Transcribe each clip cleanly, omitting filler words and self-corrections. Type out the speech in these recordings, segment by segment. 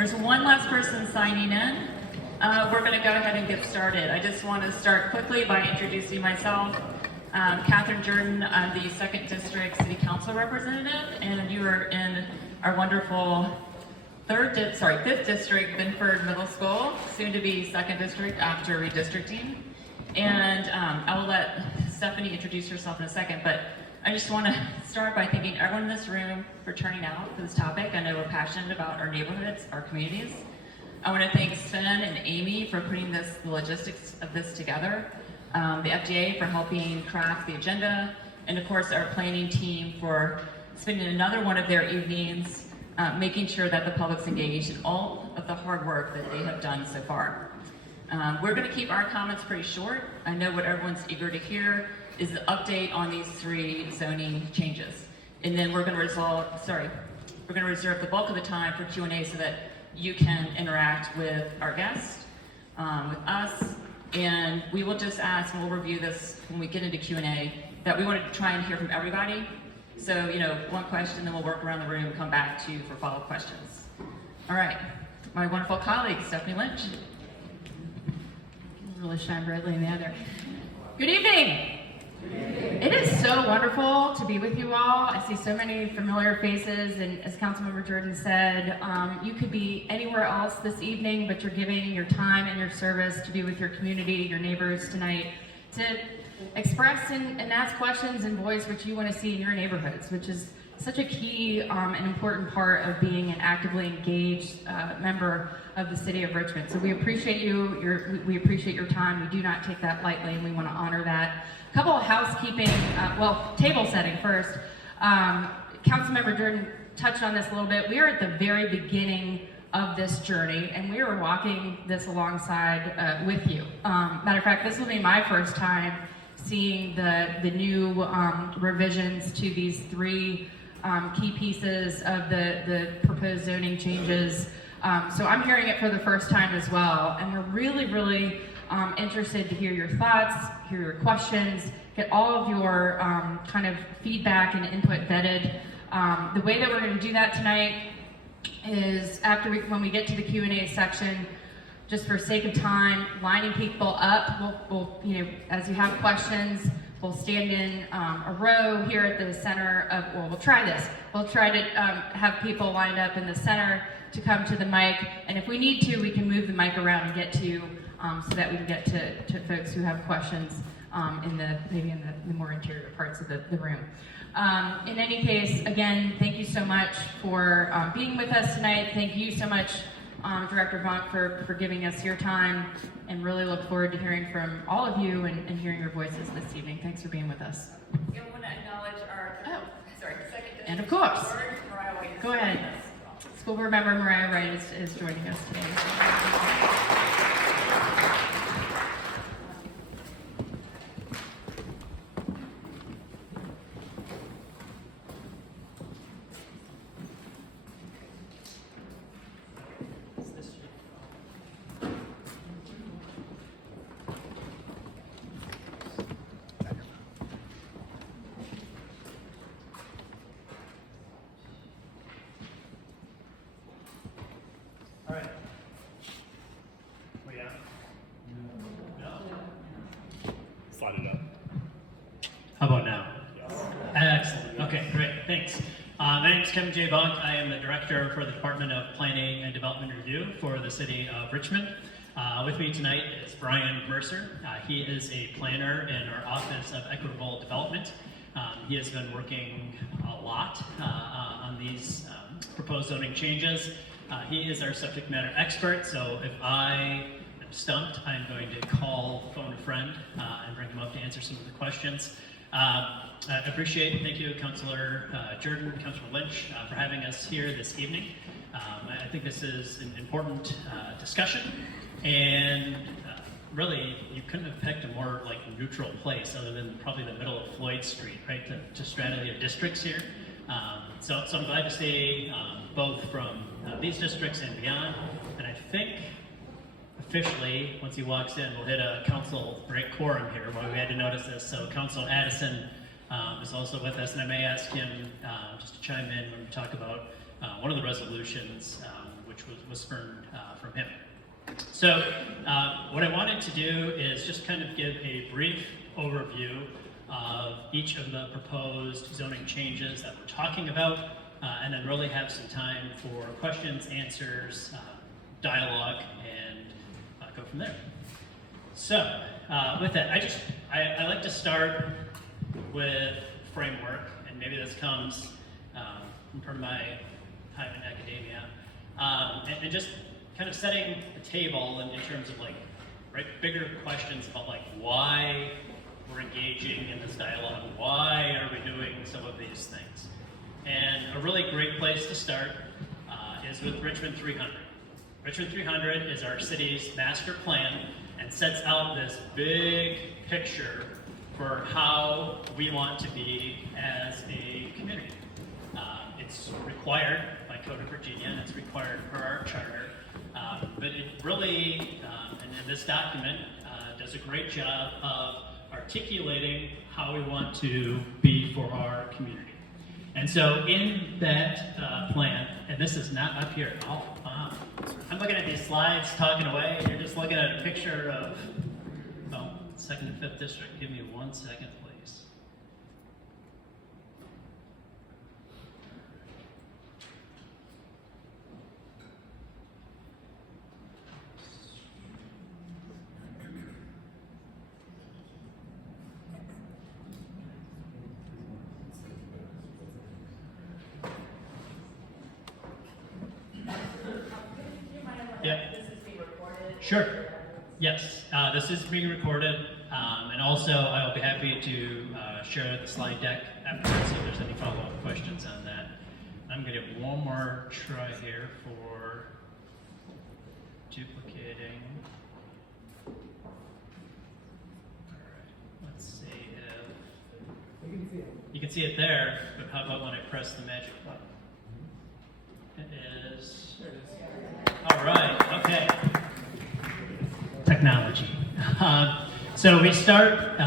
There's one last person signing in. We're going to go ahead and get started. I just want to start quickly by introducing myself. Catherine Jordan, I'm the 2nd District City Council representative, and you are in our wonderful 5th District, Binford Middle School, soon to be 2nd District after redistricting. And I will let Stephanie introduce herself in a second, but I just want to start by thanking everyone in this room for turning out for this topic. I know we're passionate about our neighborhoods, our communities. I want to thank Sven and Amy for putting the logistics of this together, the FDA for helping craft the agenda, and of course our planning team for spending another one of their evenings making sure that the public's engaged in all of the hard work that they have done so far. We're going to keep our comments pretty short. I know what everyone's eager to hear is the update on these 3 zoning changes. And then we're going to reserve the bulk of the time for Q&A so that you can interact with our guests, with us, and we will just ask, and we'll review this when we get into Q&A, that we want to try and hear from everybody. So, one question, then we'll work around the room and come back to you for follow-up questions. All right, my wonderful colleague, Stephanie Lynch. Really shine brightly in the other. Good evening. It is so wonderful to be with you all. I see so many familiar faces, and as Councilmember Jordan said, you could be anywhere else this evening, but you're giving your time and your service to be with your community, your neighbors tonight, to express and ask questions and voice what you want to see in your neighborhoods, which is such a key and important part of being an actively engaged member of the city of Richmond. So we appreciate you, we appreciate your time. We do not take that lightly, and we want to honor that. A couple of housekeeping, table setting first. Councilmember Jordan touched on this a little bit. We are at the very beginning of this journey, and we are walking this alongside with you. Matter of fact, this will be my first time seeing the new revisions to these 3 key pieces of the proposed zoning changes. So I'm hearing it for the first time as well, and we're really interested to hear your thoughts, hear your questions, get all of your kind of feedback and input vetted. The way that we're going to do that tonight is when we get to the Q&A section, just for sake of time, lining people up. We'll as you have questions, we'll stand in a row here at the center of, we'll try this. We'll try to have people lined up in the center to come to the mic, and if we need to, we can move the mic around and get to you so that we can get to folks who have questions maybe in the more interior parts of the room. In any case, again, thank you so much for being with us tonight. Thank you so much, Director Vonk, for giving us your time, and really look forward to hearing from all of you and hearing your voices this evening. Thanks for being with us. And we want to acknowledge our, second district. And of course, Mariah White. Go ahead. School board member Mariah Wright is joining us today. All right. We on? No. Slide it up. How about now? Yes. Excellent. Okay, great. Thanks. My name is Kevin J. Vonk. I am the Director for the Department of Planning and Development Review for the City of Richmond. With me tonight is Brian Mercer. He is a planner in our Office of Equitable Development. He has been working a lot on these proposed zoning changes. He is our subject matter expert, so if I am stumped, I'm going to phone a friend and bring him up to answer some of the questions. I appreciate it. Thank you, Councilor Jordan, Councilor Lynch, for having us here this evening. I think this is an important discussion, and really, you couldn't have picked a more neutral place other than probably the middle of Floyd Street, right, to straddle your districts here. So I'm glad to see both from these districts and beyond, and I think officially, once he walks in, we'll hit a council break quorum here, why we had to notice this. So Councilor Addison is also with us, and I may ask him just to chime in when we talk about one of the resolutions, which was spurned from him. So what I wanted to do is just kind of give a brief overview of each of the proposed zoning changes that we're talking about, and then really have some time for questions, answers, dialogue, and go from there. So with that, I like to start with framework, and maybe this comes from my time in academia, and just kind of setting the table in terms of bigger questions about why we're engaging in this dialogue, why are we doing some of these things. And a really great place to start is with Richmond 300. Richmond 300 is our city's master plan and sets out this big picture for how we want to be as a community. It's required by Code of Virginia, and it's required per our charter, but it really, and this document does a great job of articulating how we want to be for our community. And so in that plan, and this is not up here, I'm looking at these slides talking away, and you're just looking at a picture of, 2nd and 5th District. Give me 1 second, please. Yeah. This is being recorded. Sure. Yes, this is being recorded, and also I will be happy to share the slide deck afterwards if there's any follow-up questions on that. I'm going to give one more try here for duplicating. All right, let's see if you can see it there, but how about when I press the magic button? It is. All right, okay. Technology. So we start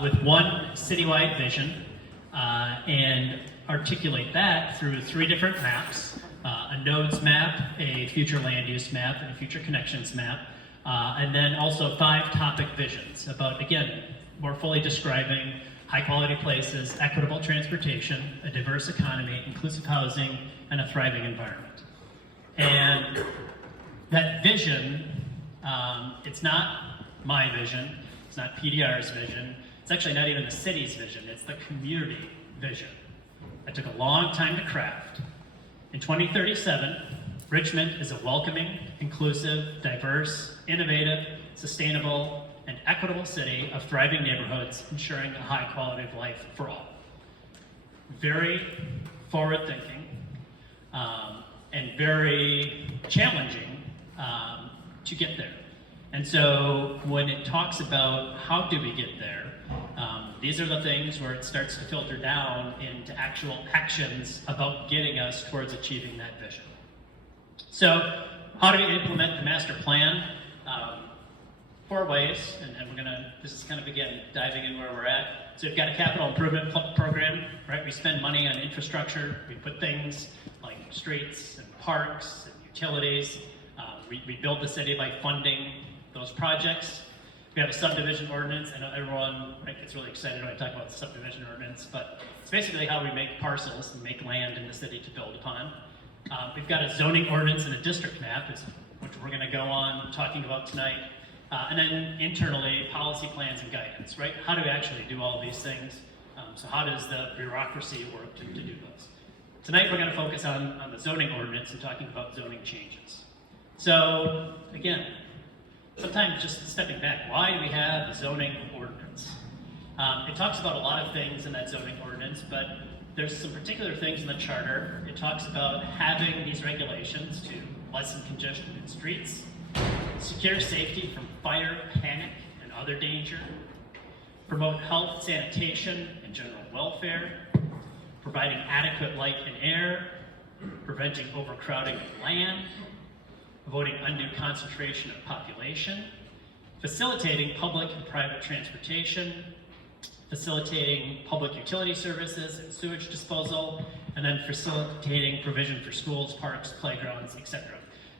with one citywide vision and articulate that through 3 different maps, a nodes map, a future land use map, and a future connections map, and then also 5 topic visions about, again, more fully describing high quality places, equitable transportation, a diverse economy, inclusive housing, and a thriving environment. And that vision, it's not my vision, it's not PDR's vision, it's actually not even the city's vision, it's the community vision. That took a long time to craft. In 2037, Richmond is a welcoming, inclusive, diverse, innovative, sustainable, and equitable city of thriving neighborhoods, ensuring a high quality of life for all. Very forward-thinking, and very challenging to get there. And so when it talks about how do we get there, these are the things where it starts to filter down into actual actions about getting us towards achieving that vision. So how do we implement the master plan? 4 ways, and we're gonna, this is kind of, again, diving in where we're at. So we've got a capital improvement program, right? We spend money on infrastructure. We put things like streets and parks and utilities. We build the city by funding those projects. We have a subdivision ordinance. I know everyone gets really excited when I talk about the subdivision ordinance, but it's basically how we make parcels and make land in the city to build upon. We've got a zoning ordinance and a district map, which we're going to go on talking about tonight. And then internally, policy plans and guidance, right? How do we actually do all of these things? So how does the bureaucracy work to do those? Tonight we're going to focus on the zoning ordinance and talking about zoning changes. So again, sometimes just stepping back, why do we have the zoning ordinance? It talks about a lot of things in that zoning ordinance, but there's some particular things in the charter. It talks about having these regulations to lessen congestion in streets, secure safety from fire, panic, and other danger, promote health, sanitation, and general welfare, providing adequate light and air, preventing overcrowding of land, avoiding undue concentration of population, facilitating public and private transportation, facilitating public utility services and sewage disposal, and then facilitating provision for schools, parks, playgrounds, etc.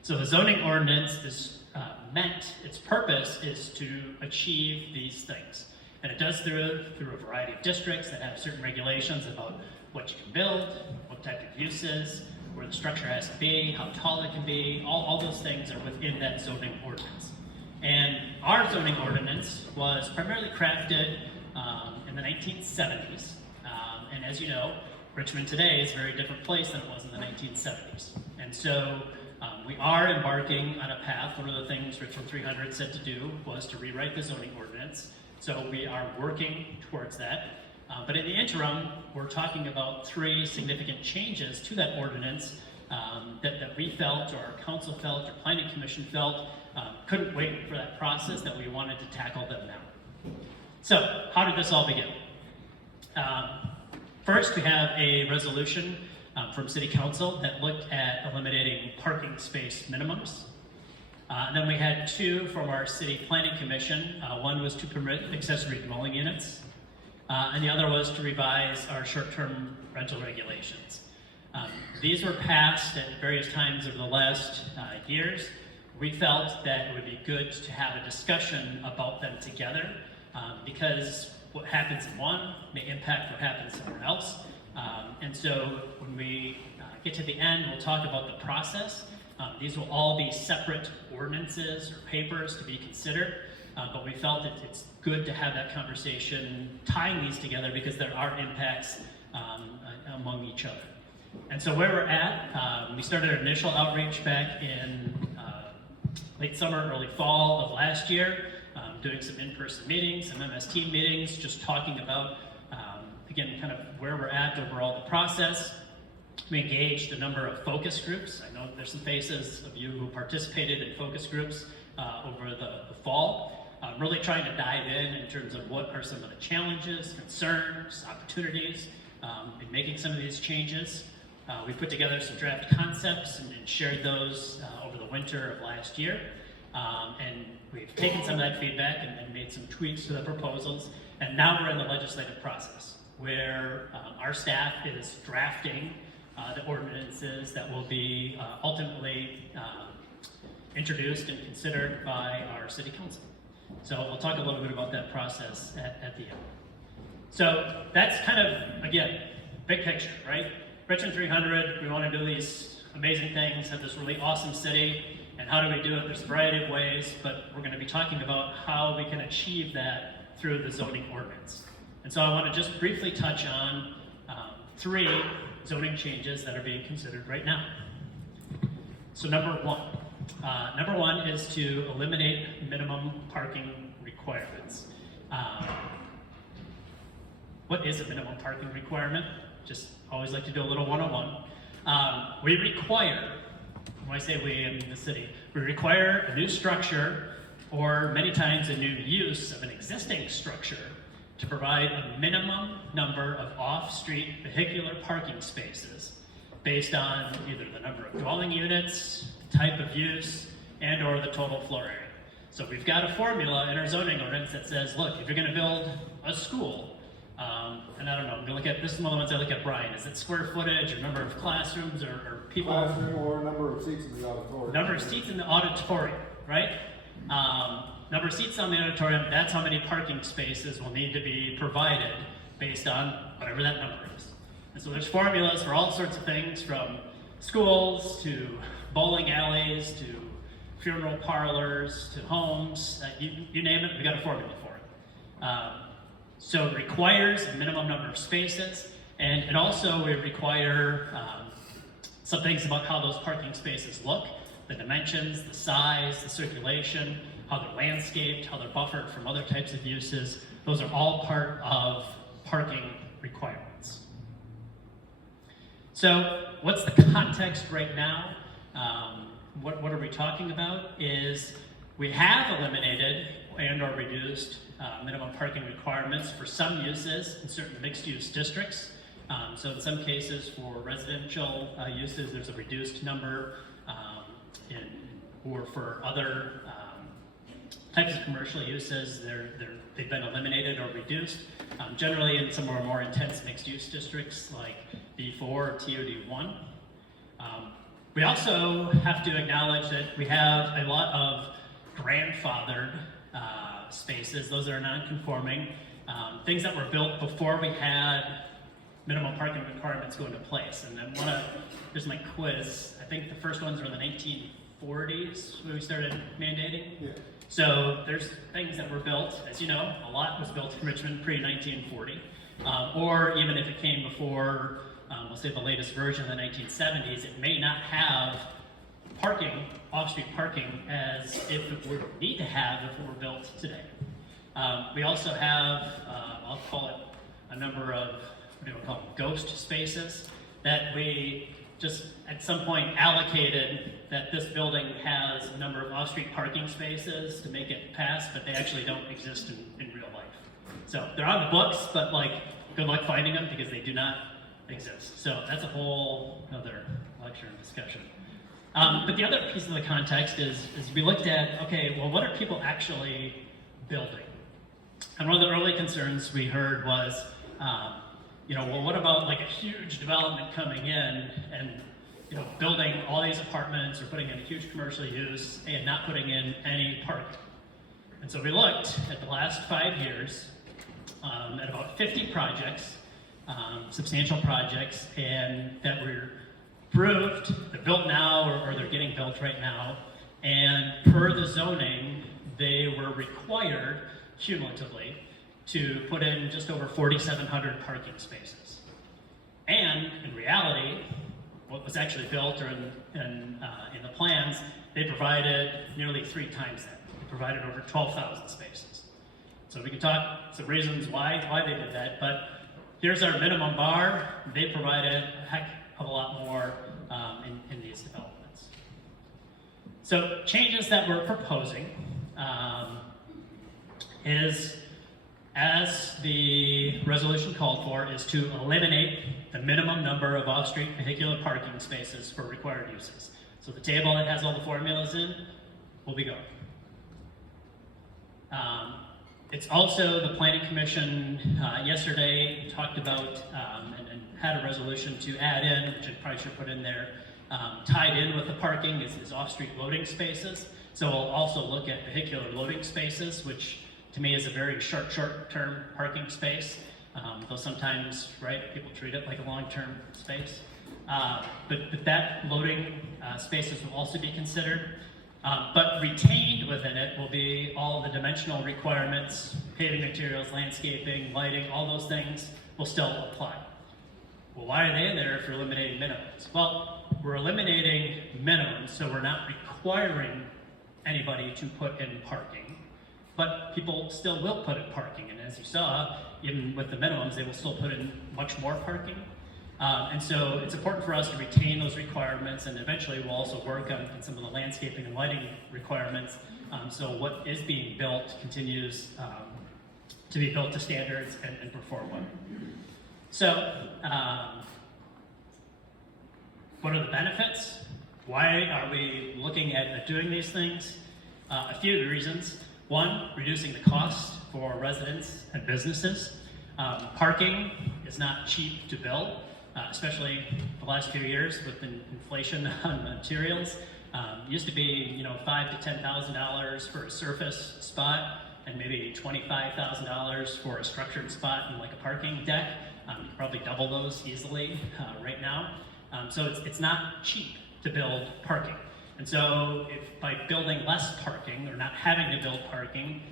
So the zoning ordinance is its purpose is to achieve these things. And it does through a variety of districts that have certain regulations about what you can build, what type of uses, where the structure has to be, how tall it can be, all those things are within that zoning ordinance. And our zoning ordinance was primarily crafted in the 1970s. And as you know, Richmond today is a very different place than it was in the 1970s. And so we are embarking on a path. One of the things Richmond 300 said to do was to rewrite the zoning ordinance. So we are working towards that. But in the interim, we're talking about 3 significant changes to that ordinance that we felt, or our council felt, or planning commission felt, couldn't wait for that process, that we wanted to tackle them now. So how did this all begin? First, we have a resolution from City Council that looked at eliminating parking space minimums. And then we had 2 from our City Planning Commission. One was to permit accessory dwelling units, and the other was to revise our short-term rental regulations. These were passed at various times over the last years. We felt that it would be good to have a discussion about them together, because what happens in one may impact what happens somewhere else. And so when we get to the end, we'll talk about the process. These will all be separate ordinances or papers to be considered, but we felt that it's good to have that conversation tying these together, because there are impacts among each other. And so where we're at, we started our initial outreach back in late summer, early fall of last year, doing some in-person meetings, some MS team meetings, just talking about, again, kind of where we're at overall the process. We engaged a number of focus groups. I know there's some faces of you who participated in focus groups over the fall, really trying to dive in terms of what are some of the challenges, concerns, opportunities in making some of these changes. We put together some draft concepts and shared those over the winter of last year. And we've taken some of that feedback and made some tweaks to the proposals. And now we're in the legislative process, where our staff is drafting the ordinances that will be ultimately introduced and considered by our city council. So we'll talk a little bit about that process at the end. So that's kind of, again, big picture, right? Richmond 300, we want to do these amazing things, have this really awesome city, and how do we do it? There's a variety of ways, but we're going to be talking about how we can achieve that through the zoning ordinance. And so I want to just briefly touch on 3 zoning changes that are being considered right now. So number one is to eliminate minimum parking requirements. What is a minimum parking requirement? Just always like to do a little one-on-one. We require, when I say we, I mean the city, we require a new structure, or many times a new use of an existing structure, to provide a minimum number of off-street vehicular parking spaces based on either the number of dwelling units, type of use, and or the total floor area. So we've got a formula in our zoning ordinance that says, look, if you're going to build a school, and I don't know, I'm going to look at, this is one of the ones I look at, Brian, is it square footage or number of classrooms or people? Classroom or number of seats in the auditorium. Number of seats in the auditorium, right? Number of seats on the auditorium, that's how many parking spaces will need to be provided based on whatever that number is. And so there's formulas for all sorts of things, from schools to bowling alleys to funeral parlors to homes, you name it, we got a formula for it. So it requires a minimum number of spaces, and it also we require some things about how those parking spaces look, the dimensions, the size, the circulation, how they're landscaped, how they're buffered from other types of uses. Those are all part of parking requirements. So what's the context right now? What are we talking about is we have eliminated and or reduced minimum parking requirements for some uses in certain mixed-use districts. So in some cases for residential uses, there's a reduced number, or for other types of commercial uses, they've been eliminated or reduced. Generally in some of our more intense mixed-use districts like B4 or TOD1. We also have to acknowledge that we have a lot of grandfathered spaces. Those are non-conforming, things that were built before we had minimum parking requirements go into place. And then here's my quiz. I think the first ones were in the 1940s when we started mandating. Yeah. So there's things that were built, as you know, a lot was built in Richmond pre-1940, or even if it came before, we'll say the latest version in the 1970s, it may not have parking, off-street parking, as if it would need to have if it were built today. We also have, I'll call it a number of, what do we call them, ghost spaces that we just at some point allocated that this building has a number of off-street parking spaces to make it pass, but they actually don't exist in real life. So they're on the books, but like, good luck finding them because they do not exist. So that's a whole other lecture and discussion. But the other piece of the context is we looked at, okay, well, what are people actually building? And one of the early concerns we heard was, well, what about like a huge development coming in and, building all these apartments or putting in a huge commercial use and not putting in any parking? And so we looked at the last 5 years at about 50 projects, substantial projects, and that were approved, they're built now or they're getting built right now, and per the zoning, they were required cumulatively to put in just over 4,700 parking spaces. And in reality, what was actually built or in the plans, they provided nearly 3 times that. They provided over 12,000 spaces. So we can talk some reasons why they did that, but here's our minimum bar. They provided a heck of a lot more in these developments. So changes that we're proposing is, as the resolution called for, is to eliminate the minimum number of off-street vehicular parking spaces for required uses. So the table that has all the formulas in will be gone. It's also, the Planning Commission yesterday talked about and had a resolution to add in, which I probably should put in there, tied in with the parking is off-street loading spaces. So we'll also look at vehicular loading spaces, which to me is a very short-term parking space, though sometimes, right, people treat it like a long-term space. But that loading spaces will also be considered. But retained within it will be all the dimensional requirements, paving materials, landscaping, lighting, all those things will still apply. Well, why are they in there if you're eliminating minimums? Well, we're eliminating minimums, so we're not requiring anybody to put in parking, but people still will put in parking. And as you saw, even with the minimums, they will still put in much more parking. And so it's important for us to retain those requirements, and eventually we'll also work on some of the landscaping and lighting requirements. So what is being built continues to be built to standards and perform well. So what are the benefits? Why are we looking at doing these things? A few reasons. One, reducing the cost for residents and businesses. Parking is not cheap to build. Especially the last few years with inflation on materials. Used to be, $5,000 to $10,000 for a surface spot, and maybe $25,000 for a structured spot in like a parking deck. You can probably double those easily right now. So it's not cheap to build parking. And so if by building less parking or not having to build parking,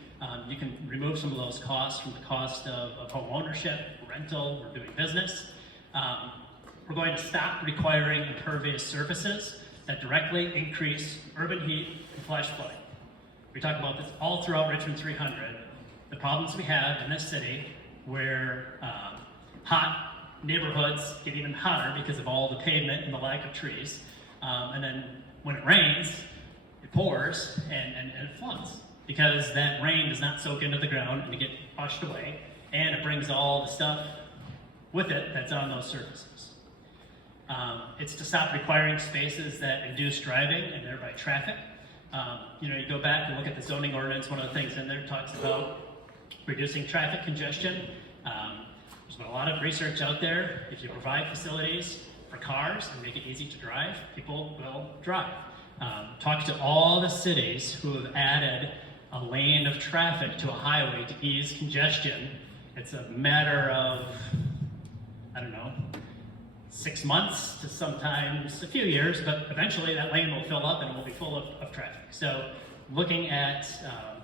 you can remove some of those costs from the cost of home ownership, rental, or doing business. We're going to stop requiring impervious surfaces that directly increase urban heat and flash flooding. We talk about this all throughout Richmond 300. The problems we have in this city where hot neighborhoods get even hotter because of all the pavement and the lack of trees. And then when it rains, it pours and it floods because that rain does not soak into the ground and it gets washed away, and it brings all the stuff with it that's on those surfaces. It's to stop requiring spaces that induce driving and thereby traffic. You go back and look at the zoning ordinance, one of the things in there talks about reducing traffic congestion. There's been a lot of research out there. If you provide facilities for cars and make it easy to drive, people will drive. Talk to all the cities who have added a lane of traffic to a highway to ease congestion. It's a matter of, I don't know, 6 months to sometimes a few years, but eventually that lane will fill up and it will be full of traffic. So looking at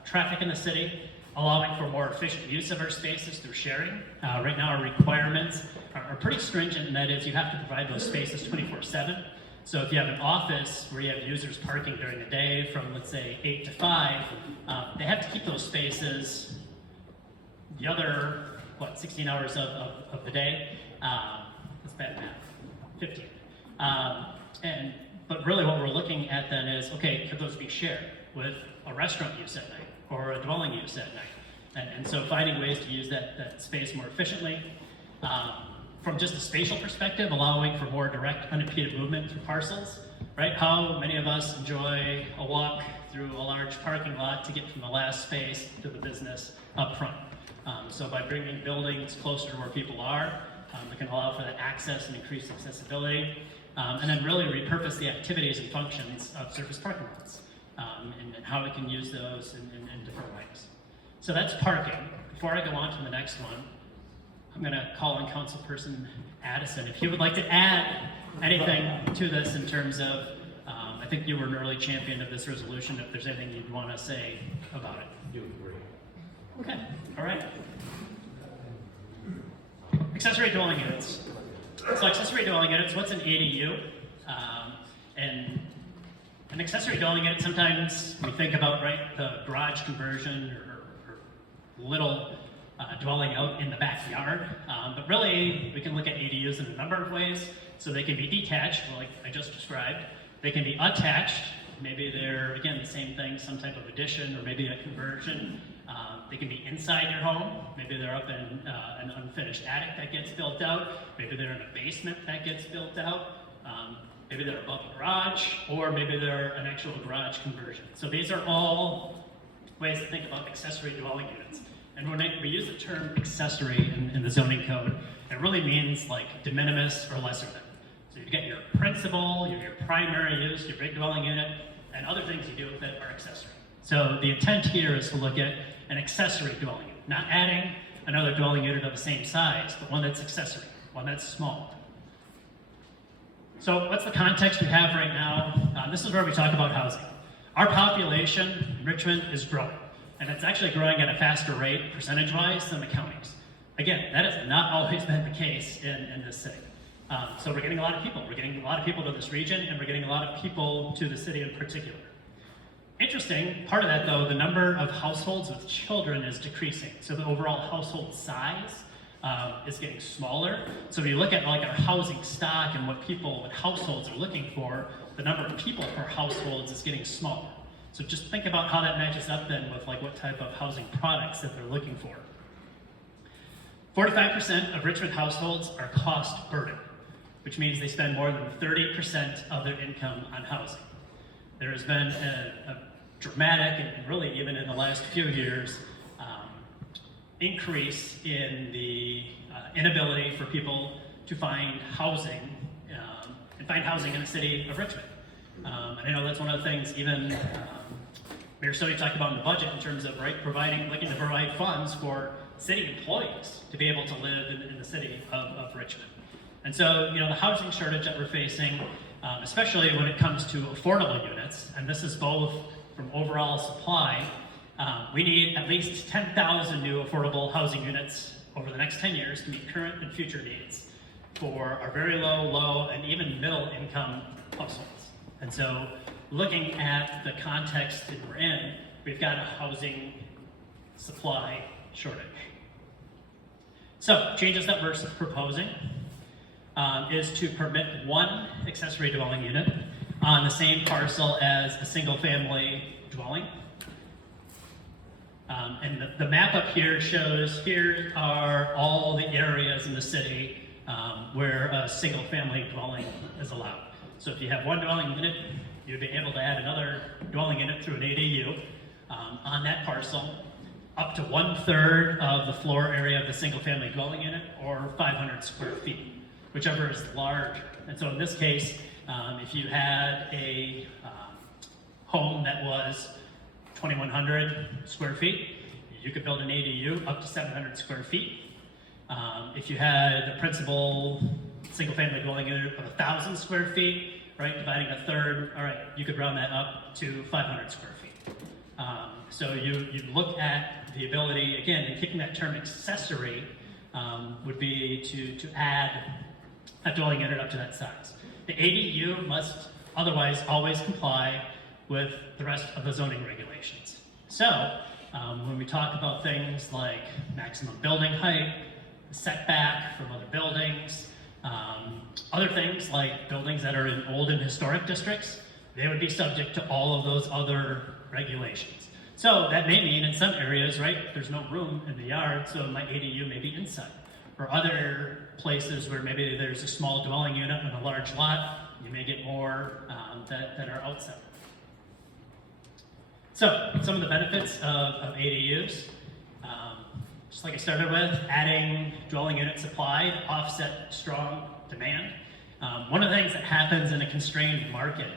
traffic in the city, allowing for more efficient use of our spaces through sharing. Right now our requirements are pretty stringent, and that is you have to provide those spaces 24/7. So if you have an office where you have users parking during the day from, let's say, 8 to 5, they have to keep those spaces the other, 16 hours of the day. That's bad math, 15. But really what we're looking at then is, okay, could those be shared with a restaurant use at night or a dwelling use at night? And so finding ways to use that space more efficiently. From just a spatial perspective, allowing for more direct, unimpeded movement through parcels, right? How many of us enjoy a walk through a large parking lot to get from the last space to the business up front? So by bringing buildings closer to where people are, we can allow for that access and increased accessibility, and then really repurpose the activities and functions of surface parking lots, and how we can use those in different ways. So that's parking. Before I go on to the next one, I'm going to call on Councilperson Addison. If you would like to add anything to this in terms of, I think you were an early champion of this resolution, if there's anything you'd want to say about it. You agree. Okay, all right. Accessory dwelling units. So accessory dwelling units, what's an ADU? And an accessory dwelling unit, sometimes we think about, right, the garage conversion or little dwelling out in the backyard. But really, we can look at ADUs in a number of ways. So they can be detached, like I just described. They can be attached. Maybe they're, again, the same thing, some type of addition or maybe a conversion. They can be inside your home. Maybe they're up in an unfinished attic that gets built out. Maybe they're in a basement that gets built out. Maybe they're above a garage, or maybe they're an actual garage conversion. So these are all ways to think about accessory dwelling units. And when we use the term accessory in the zoning code, it really means like de minimis or lesser than. So you get your principal, your primary use, your big dwelling unit, and other things you do with it are accessory. So the intent here is to look at an accessory dwelling unit, not adding another dwelling unit of the same size, but one that's accessory, one that's small. So what's the context we have right now? This is where we talk about housing. Our population in Richmond is growing, and it's actually growing at a faster rate, percentage-wise, than the counties. Again, that has not always been the case in this city. So we're getting a lot of people. We're getting a lot of people to this region, and we're getting a lot of people to the city in particular. Interesting, part of that though, the number of households with children is decreasing. So the overall household size is getting smaller. So when you look at like our housing stock and what people with households are looking for, the number of people per households is getting smaller. So just think about how that matches up then with like what type of housing products that they're looking for. 45% of Richmond households are cost burdened, which means they spend more than 30% of their income on housing. There has been a dramatic, and really even in the last few years, increase in the inability for people to find housing, and find housing in the city of Richmond. And I know that's one of the things even Mayor Sodi talked about in the budget in terms of looking to provide funds for city employees to be able to live in the city of Richmond. And so, the housing shortage that we're facing, especially when it comes to affordable units, and this is both from overall supply, we need at least 10,000 new affordable housing units over the next 10 years to meet current and future needs for our very low, and even middle income households. And so, looking at the context that we're in, we've got a housing supply shortage. So, changes that we're proposing is to permit one accessory dwelling unit on the same parcel as a single family dwelling. And the map up here shows here are all the areas in the city where a single family dwelling is allowed. So if you have one dwelling unit, you'd be able to add another dwelling unit through an ADU on that parcel, up to 1/3 of the floor area of the single family dwelling unit, or 500 square feet, whichever is larger. And so in this case, if you had a home that was 2,100 square feet, you could build an ADU up to 700 square feet. If you had the principal single-family dwelling unit of 1,000 square feet, right, dividing a third, all right, you could round that up to 500 square feet. So you look at the ability, again, and kicking that term accessory would be to add a dwelling unit up to that size. The ADU must otherwise always comply with the rest of the zoning regulations. So when we talk about things like maximum building height, setback from other buildings, other things like buildings that are in old and historic districts, they would be subject to all of those other regulations. So that may mean in some areas, right, there's no room in the yard, so my ADU may be inside. Or other places where maybe there's a small dwelling unit on a large lot, you may get more that are outside. So some of the benefits of ADUs, just like I started with, adding dwelling unit supply to offset strong demand. One of the things that happens in a constrained market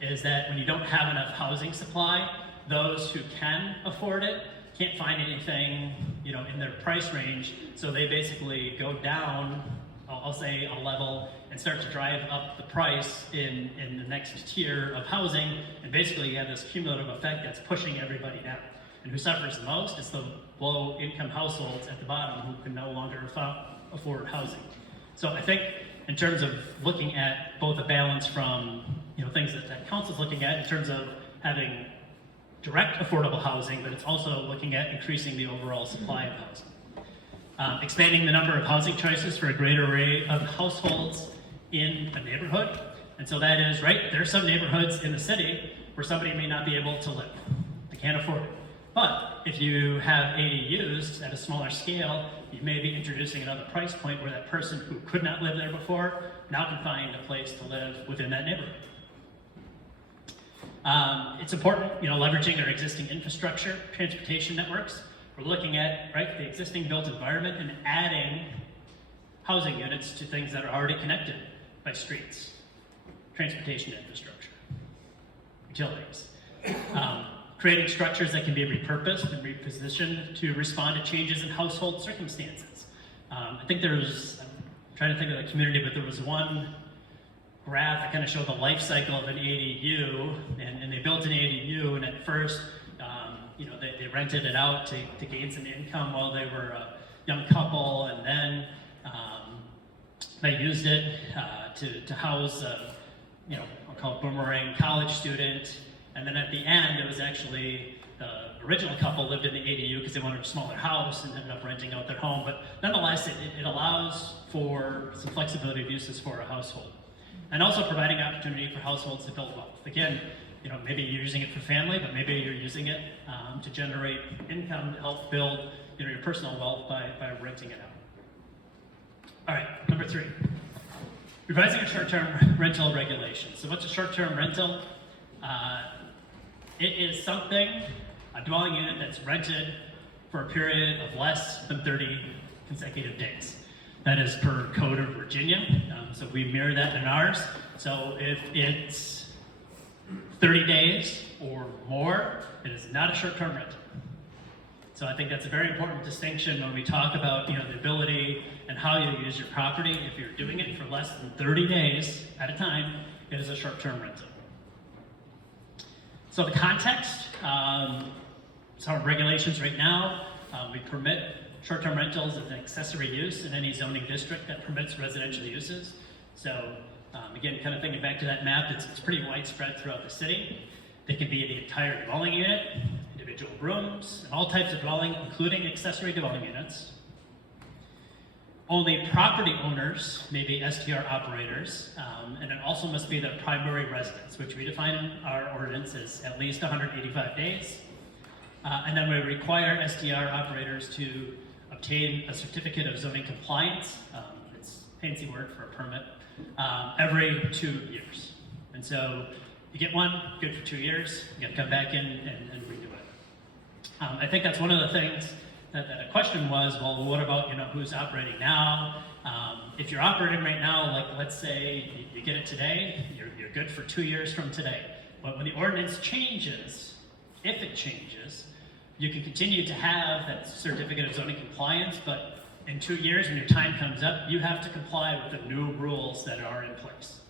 is that when you don't have enough housing supply, those who can afford it can't find anything, in their price range, so they basically go down, I'll say a level, and start to drive up the price in the next tier of housing, and basically you have this cumulative effect that's pushing everybody down. And who suffers the most is the low-income households at the bottom who can no longer afford housing. So I think in terms of looking at both a balance from things that council's looking at in terms of having direct affordable housing, but it's also looking at increasing the overall supply of housing. Expanding the number of housing choices for a greater array of households in a neighborhood. And so that is, right, there are some neighborhoods in the city where somebody may not be able to live. They can't afford it. But if you have ADUs at a smaller scale, you may be introducing another price point where that person who could not live there before now can find a place to live within that neighborhood. It's important, leveraging our existing infrastructure, transportation networks. We're looking at, right, the existing built environment and adding housing units to things that are already connected by streets, transportation infrastructure, utilities. Creating structures that can be repurposed and repositioned to respond to changes in household circumstances. I think I'm trying to think of the community, but there was one graph that kind of showed the life cycle of an ADU, and they built an ADU, and at first, they rented it out to gain some income while they were a young couple, and then they used it to house I'll call it boomerang college student, and then at the end, it was actually the original couple lived in the ADU because they wanted a smaller house and ended up renting out their home, but nonetheless, it allows for some flexibility of uses for a household. And also providing opportunity for households to build wealth. Again, maybe you're using it for family, but maybe you're using it to generate income to help build your personal wealth by renting it out. All right, number 3, revising a short-term rental regulation. So what's a short-term rental? It is something, a dwelling unit that's rented for a period of less than 30 consecutive days. That is per Code of Virginia, so we mirror that in ours. So if it's 30 days or more, it is not a short-term rental. So I think that's a very important distinction when we talk about the ability and how you use your property. If you're doing it for less than 30 days at a time, it is a short-term rental. So the context, so our regulations right now, we permit short-term rentals as an accessory use in any zoning district that permits residential uses. So again, kind of thinking back to that map, it's pretty widespread throughout the city. They can be the entire dwelling unit, individual rooms, and all types of dwelling, including accessory dwelling units. Only property owners may be STR operators, and it also must be the primary residence, which we define in our ordinance as at least 185 days. And then we require STR operators to obtain a certificate of zoning compliance, it's a fancy word for a permit, every 2 years. And so you get one, good for 2 years, you gotta come back in and redo it. I think that's one of the things that a question was, well, what about, who's operating now? If you're operating right now, like let's say you get it today, you're good for 2 years from today. But when the ordinance changes, if it changes, you can continue to have that certificate of zoning compliance, but in 2 years when your time comes up, you have to comply with the new rules that are in place.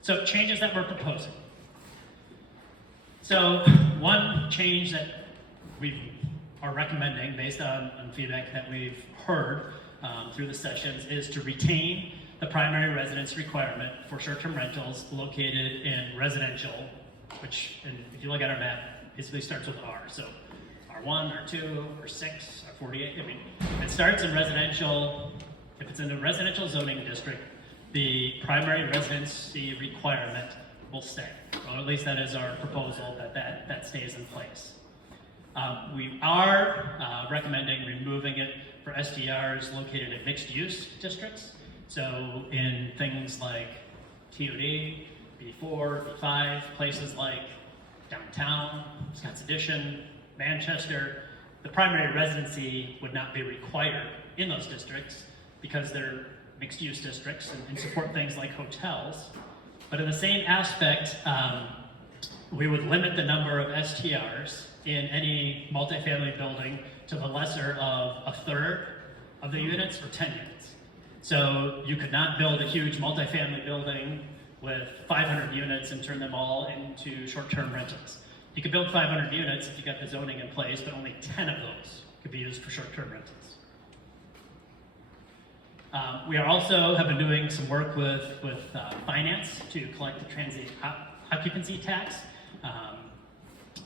So changes that we're proposing. So one change that we are recommending based on feedback that we've heard through the sessions is to retain the primary residence requirement for short-term rentals located in residential, which, and if you look at our map, basically starts with R. So R1, R2, R6, R48. I mean, it starts in residential. If it's in a residential zoning district, the primary residency requirement will stay. Or at least that is our proposal, that stays in place. We are recommending removing it for STRs located in mixed-use districts. So in things like TOD, B4, B5, places like downtown, Scott's Addition, Manchester, the primary residency would not be required in those districts because they're mixed-use districts and support things like hotels. But in the same aspect, we would limit the number of STRs in any multifamily building to the lesser of a third of the units or 10 units. So you could not build a huge multifamily building with 500 units and turn them all into short-term rentals. You could build 500 units if you got the zoning in place, but only 10 of those could be used for short-term rentals. We are also have been doing some work with finance to collect the transient occupancy tax.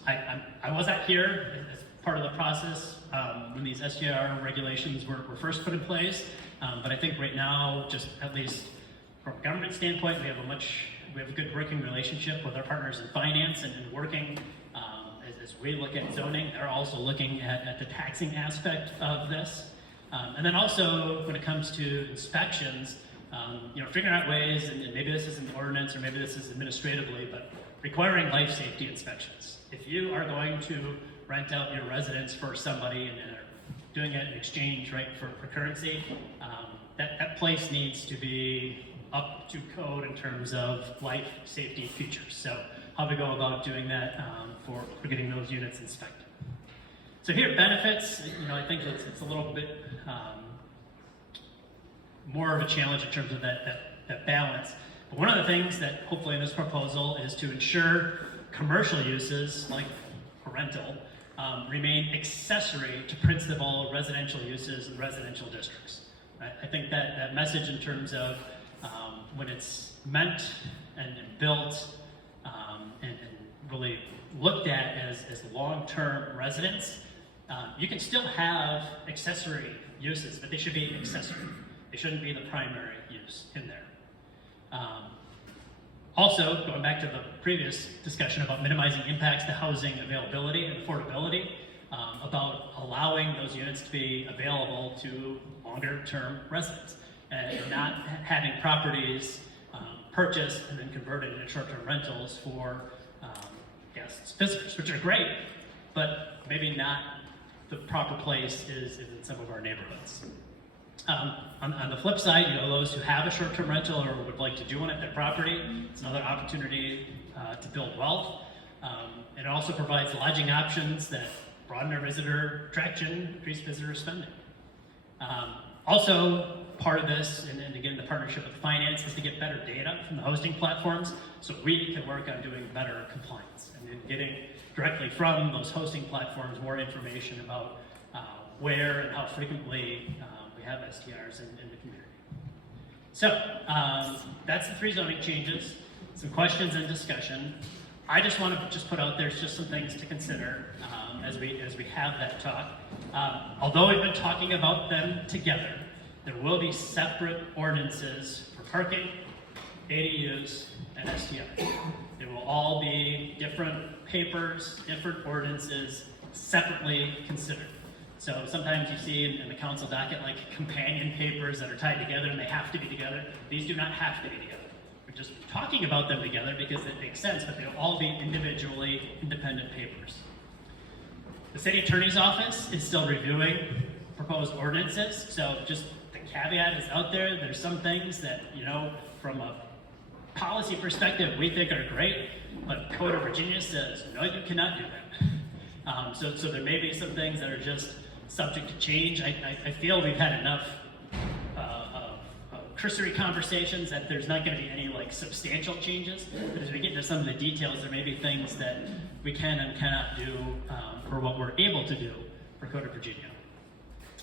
I was out here as part of the process when these STR regulations were first put in place, but I think right now, just at least from a government standpoint, we have a good working relationship with our partners in finance and working as we look at zoning. They're also looking at the taxing aspect of this. And then also, when it comes to inspections, figuring out ways, and maybe this is an ordinance or maybe this is administratively, but requiring life safety inspections. If you are going to rent out your residence for somebody and are doing it in exchange, right, for currency, that place needs to be up to code in terms of life safety features. So how we go about doing that for getting those units inspected. So here, benefits, I think it's a little bit more of a challenge in terms of that balance. But one of the things that hopefully in this proposal is to ensure commercial uses like a rental remain accessory to principal residential uses in residential districts. Right? I think that message in terms of when it's meant and built and really looked at as long-term residence, you can still have accessory uses, but they should be accessory. They shouldn't be the primary use in there. Also, going back to the previous discussion about minimizing impacts to housing availability and affordability, about allowing those units to be available to longer-term residents and not having properties purchased and then converted into short-term rentals for guests, visitors, which are great, but maybe not the proper place is in some of our neighborhoods. On the flip side, those who have a short-term rental or would like to do one at their property, it's another opportunity to build wealth. It also provides lodging options that broaden our visitor attraction, increase visitor spending. Also, part of this, and again, the partnership with finance, is to get better data from the hosting platforms so we can work on doing better compliance and then getting directly from those hosting platforms more information about where and how frequently we have STRs in the community. So that's the 3 zoning changes, some questions and discussion. I just want to put out there just some things to consider as we have that talk. Although we've been talking about them together, there will be separate ordinances for parking, ADUs, and STRs. They will all be different papers, different ordinances, separately considered. So sometimes you see in the council docket like companion papers that are tied together and they have to be together. These do not have to be together. We're just talking about them together because it makes sense, but they'll all be individually independent papers. The city attorney's office is still reviewing proposed ordinances, so just the caveat is out there. There's some things that, from a policy perspective, we think are great, but Code of Virginia says, no, you cannot do that. So there may be some things that are just subject to change. I feel we've had enough cursory conversations that there's not going to be any substantial changes. But as we get into some of the details, there may be things that we can and cannot do for what we're able to do for Code of Virginia.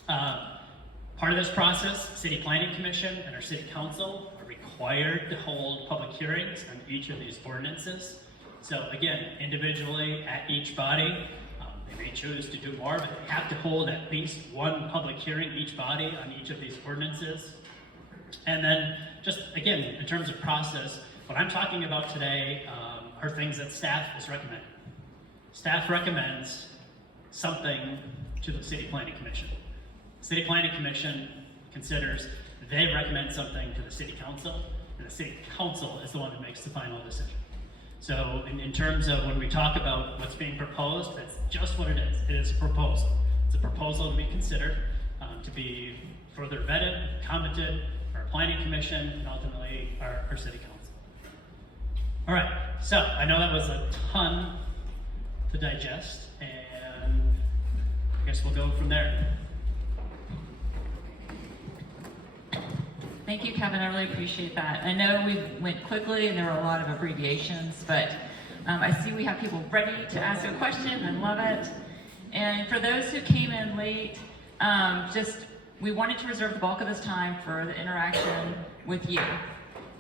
Part of this process, City Planning Commission and our City Council are required to hold public hearings on each of these ordinances. So again, individually at each body, they may choose to do more, but they have to hold at least one public hearing, each body, on each of these ordinances. And then just, again, in terms of process, what I'm talking about today are things that staff is recommending. Staff recommends something to the City Planning Commission. The City Planning Commission considers they recommend something to the City Council, and the City Council is the one that makes the final decision. So in terms of when we talk about what's being proposed, that's just what it is. It is a proposal. It's a proposal to be considered, to be further vetted, commented, our Planning Commission, and ultimately our City Council. All right, so I know that was a ton to digest, and I guess we'll go from there. Thank you, Kevin. I really appreciate that. I know we went quickly and there were a lot of abbreviations, but I see we have people ready to ask a question. I love it. And for those who came in late, we wanted to reserve the bulk of this time for the interaction with you.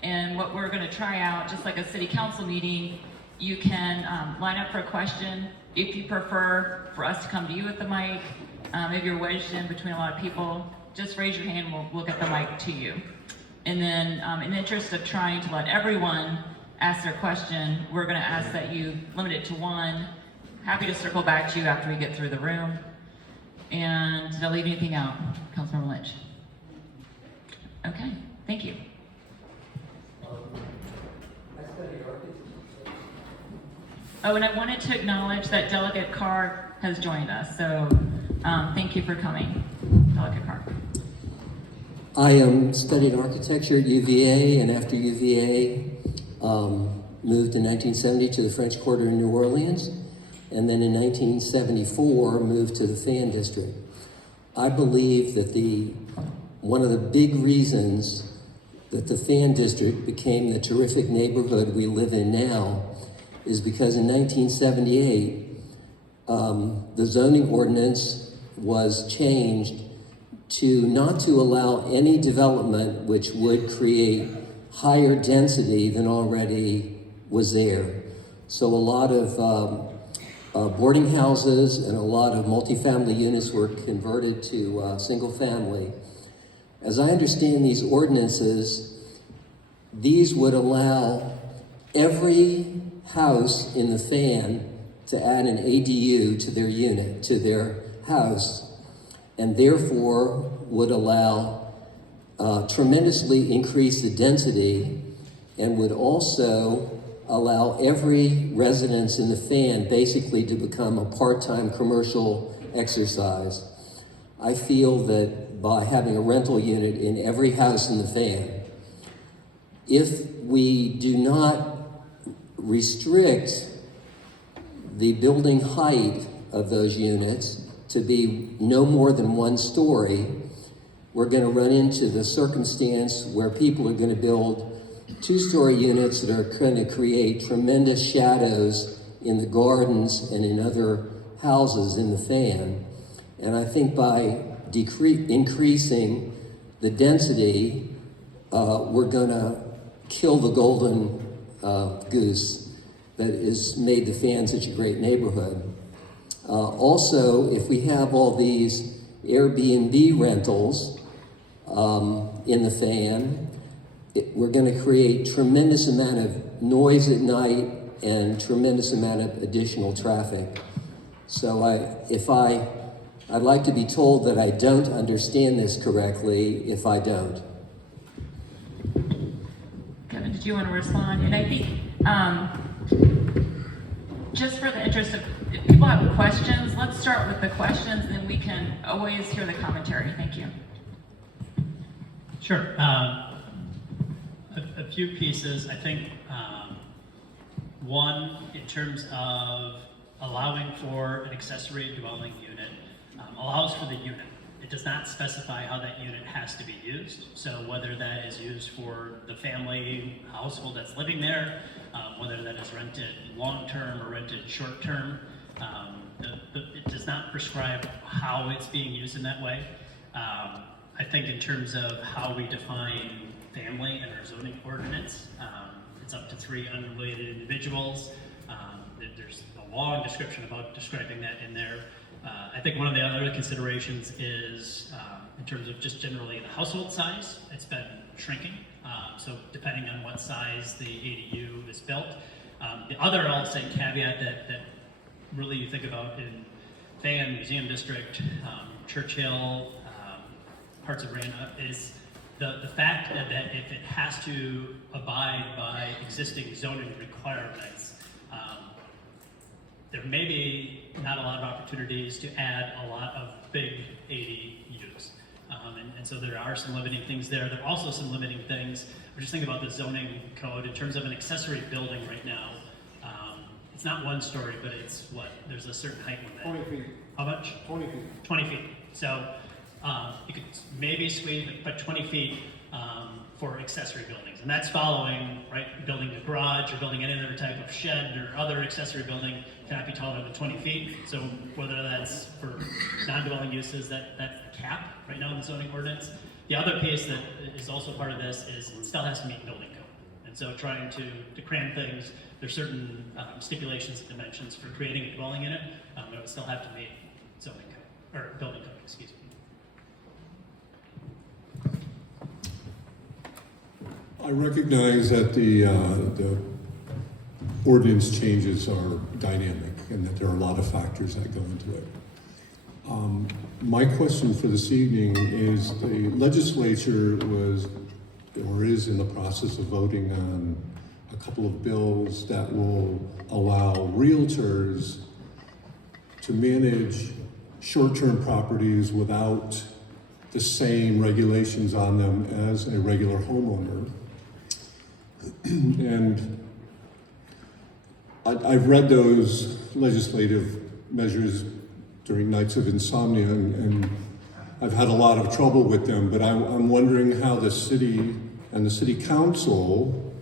And what we're going to try out, just like a City Council meeting, you can line up for a question. If you prefer for us to come to you with the mic, if you're wedged in between a lot of people, just raise your hand and we'll get the mic to you. And then in the interest of trying to let everyone ask their question, we're going to ask that you limit it to one. Happy to circle back to you after we get through the room. And did I leave anything out, Councilmember Lynch? Okay, thank you. Oh, and I wanted to acknowledge that Delegate Carr has joined us, so thank you for coming, Delegate Carr. I studied architecture at UVA, and after UVA, moved in 1970 to the French Quarter in New Orleans, and then in 1974 moved to the Fan District. I believe that one of the big reasons that the Fan District became the terrific neighborhood we live in now is because in 1978, the zoning ordinance was changed not to allow any development which would create higher density than already was there. So a lot of boarding houses and a lot of multifamily units were converted to single family. As I understand these ordinances, these would allow every house in the Fan to add an ADU to their unit, to their house, and therefore would allow tremendously increase the density and would also allow every residence in the Fan basically to become a part-time commercial exercise. I feel that by having a rental unit in every house in the Fan, if we do not restrict the building height of those units to be no more than one story, we're going to run into the circumstance where people are going to build two-story units that are going to create tremendous shadows in the gardens and in other houses in the Fan. And I think by increasing the density, we're going to kill the golden goose that has made the Fan such a great neighborhood. Also, if we have all these Airbnb rentals in the Fan, we're going to create tremendous amount of noise at night and tremendous amount of additional traffic. So I'd like to be told that I don't understand this correctly if I don't. Kevin, did you want to respond? And I think just for the interest of, if people have questions, let's start with the questions, and then we can always hear the commentary. Thank you. Sure. A few pieces. I think one, in terms of allowing for an accessory dwelling unit, allows for the unit. It does not specify how that unit has to be used. So whether that is used for the family household that's living there, whether that is rented long-term or rented short-term, it does not prescribe how it's being used in that way. I think in terms of how we define family in our zoning ordinance, it's up to 3 unrelated individuals. There's a long description about describing that in there. I think one of the other considerations is in terms of just generally the household size. It's been shrinking, so depending on what size the ADU is built. The other, I'll say, caveat that really you think about in Fan, Museum District, Churchill, parts of Rana, is the fact that if it has to abide by existing zoning requirements, there may be not a lot of opportunities to add a lot of big ADUs. And so there are some limiting things there. There are also some limiting things. We're just thinking about the zoning code in terms of an accessory building right now. It's not 1 story, but it's what? There's a certain height limit. 20 feet. How much? 20 feet. 20 feet. So you could maybe squeeze, but 20 feet for accessory buildings. And that's following, right, building a garage or building any other type of shed or other accessory building cannot be taller than 20 feet. So whether that's for non-dwelling uses, that's the cap right now in the zoning ordinance. The other piece that is also part of this is it still has to meet building code. And so trying to cram things, there's certain stipulations and dimensions for creating a dwelling unit, but it would still have to meet zoning code, or building code, excuse me. I recognize that the ordinance changes are dynamic and that there are a lot of factors that go into it. My question for this evening is the legislature was or is in the process of voting on a couple of bills that will allow realtors to manage short-term properties without the same regulations on them as a regular homeowner. And I've read those legislative measures during nights of insomnia, and I've had a lot of trouble with them, but I'm wondering how the city and the city council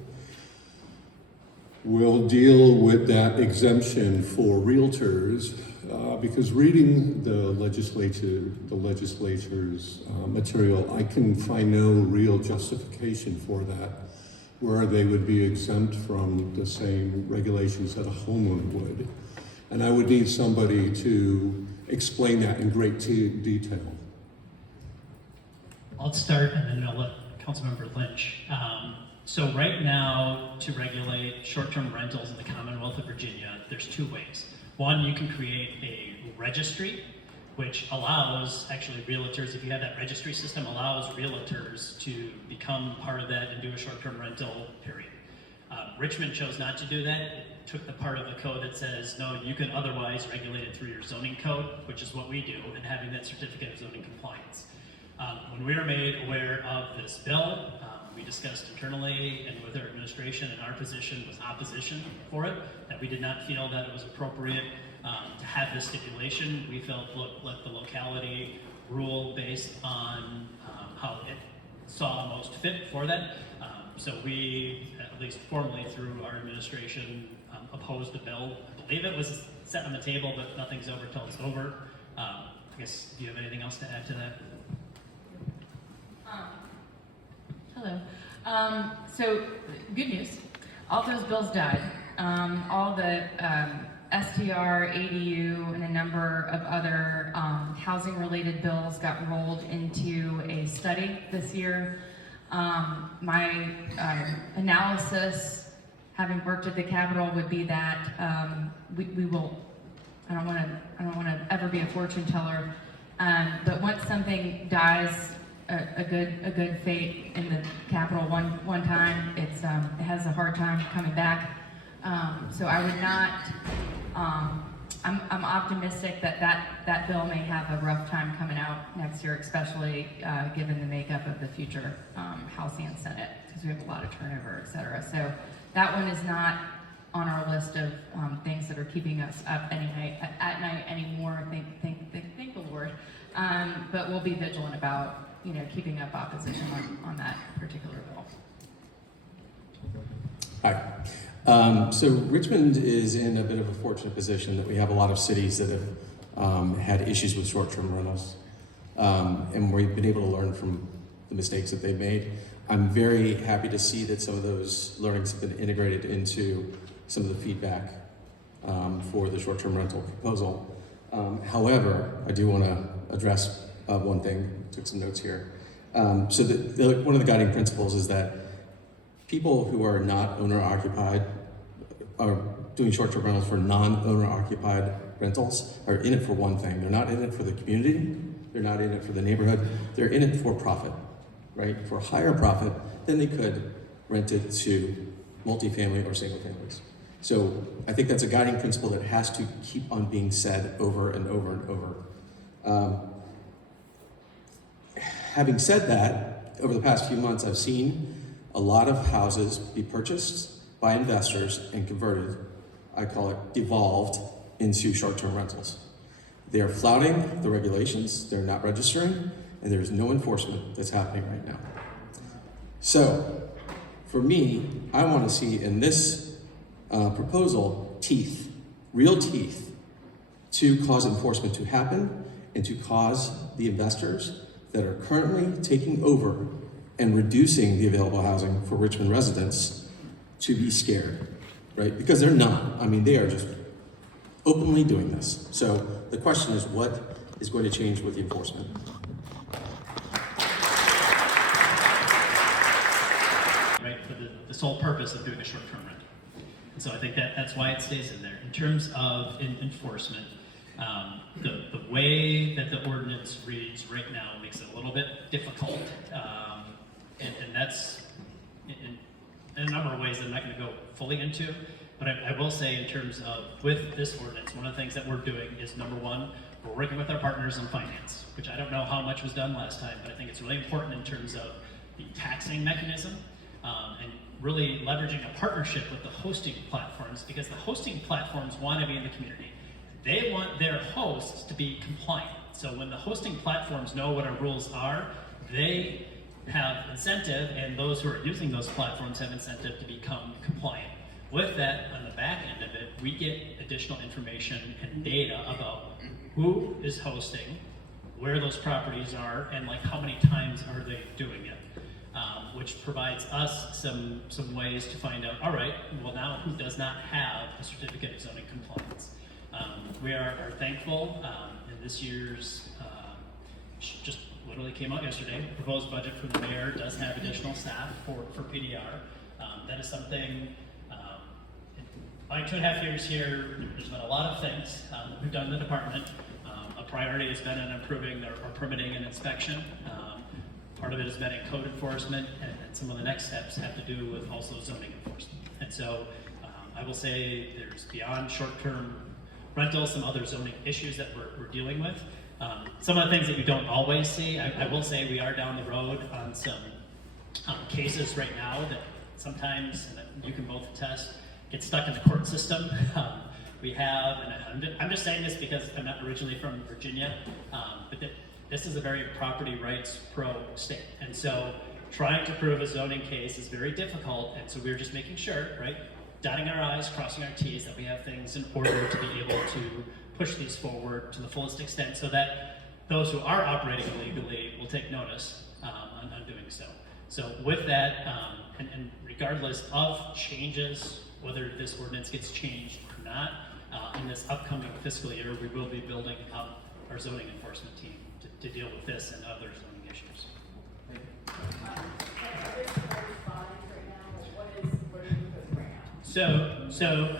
will deal with that exemption for realtors, because reading the legislature's material, I can find no real justification for that, where they would be exempt from the same regulations that a homeowner would. And I would need somebody to explain that in great detail. I'll start and then I'll let Councilmember Lynch. So right now, to regulate short-term rentals in the Commonwealth of Virginia, there's 2 ways. One, you can create a registry, which allows actually realtors, if you have that registry system, allows realtors to become part of that and do a short-term rental, period. Richmond chose not to do that. It took the part of the code that says, no, you can otherwise regulate it through your zoning code, which is what we do, and having that certificate of zoning compliance. When we were made aware of this bill, we discussed internally and with our administration, and our position was opposition for it, that we did not feel that it was appropriate to have this stipulation. We felt, look, let the locality rule based on how it saw most fit for that. So we, at least formally through our administration, opposed the bill. I believe it was set on the table, but nothing's over till it's over. I guess, do you have anything else to add to that? Hello. So, good news. All those bills died. All the STR, ADU, and a number of other housing-related bills got rolled into a study this year. My analysis, having worked at the Capitol, would be that we will. I don't want to ever be a fortune teller, but once something dies a good fate in the Capitol one time, it has a hard time coming back. So I would not I'm optimistic that bill may have a rough time coming out next year, especially given the makeup of the future House and Senate, because we have a lot of turnover, et cetera. So that one is not on our list of things that are keeping us up at night anymore. Thank the Lord. But we'll be vigilant about keeping up opposition on that particular bill. Hi. So Richmond is in a bit of a fortunate position that we have a lot of cities that have had issues with short-term rentals, and we've been able to learn from the mistakes that they've made. I'm very happy to see that some of those learnings have been integrated into some of the feedback for the short-term rental proposal. However, I do want to address one thing. Took some notes here. One of the guiding principles is that people who are not owner-occupied are doing short-term rentals for non-owner-occupied rentals are in it for one thing. They're not in it for the community. They're not in it for the neighborhood. They're in it for profit, right? For higher profit than they could rent it to multifamily or single families. So I think that's a guiding principle that has to keep on being said over and over and over. Having said that, over the past few months, I've seen a lot of houses be purchased by investors and converted, I call it devolved, into short-term rentals. They are flouting the regulations, they're not registering, and there's no enforcement that's happening right now. So, for me, I want to see in this proposal teeth, real teeth, to cause enforcement to happen and to cause the investors that are currently taking over and reducing the available housing for Richmond residents to be scared, right? Because they're not. I mean, they are just openly doing this. So the question is, what is going to change with the enforcement? Right, for the sole purpose of doing a short-term rental. And so I think that's why it stays in there. In terms of enforcement, the way that the ordinance reads right now makes it a little bit difficult. And that's in a number of ways that I'm not going to go fully into. But I will say in terms of with this ordinance, one of the things that we're doing is, number one, we're working with our partners in finance, which I don't know how much was done last time, but I think it's really important in terms of the taxing mechanism and really leveraging a partnership with the hosting platforms, because the hosting platforms want to be in the community. They want their hosts to be compliant. So when the hosting platforms know what our rules are, they have incentive, and those who are using those platforms have incentive to become compliant. With that, on the back end of it, we get additional information and data about who is hosting, where those properties are, and like how many times are they doing it, which provides us some ways to find out, all right, well now who does not have a certificate of zoning compliance. We are thankful in this year's, just literally came out yesterday, proposed budget for the mayor does have additional staff for PDR. That is something, in my 2.5 years here, there's been a lot of things that we've done in the department. A priority has been in improving our permitting and inspection. Part of it has been in code enforcement, and some of the next steps have to do with also zoning enforcement. And so I will say there's beyond short-term rental, some other zoning issues that we're dealing with. Some of the things that you don't always see, I will say we are down the road on some cases right now that sometimes, and you can both attest, get stuck in the court system. We have, and I'm just saying this because I'm not originally from Virginia, but this is a very property rights pro state. And so trying to prove a zoning case is very difficult, and so we're just making sure, right, dotting our I's, crossing our T's, that we have things in order to be able to push these forward to the fullest extent so that those who are operating illegally will take notice on doing so. So with that, and regardless of changes, whether this ordinance gets changed or not, in this upcoming fiscal year, we will be building up our zoning enforcement team to deal with this and other zoning issues. So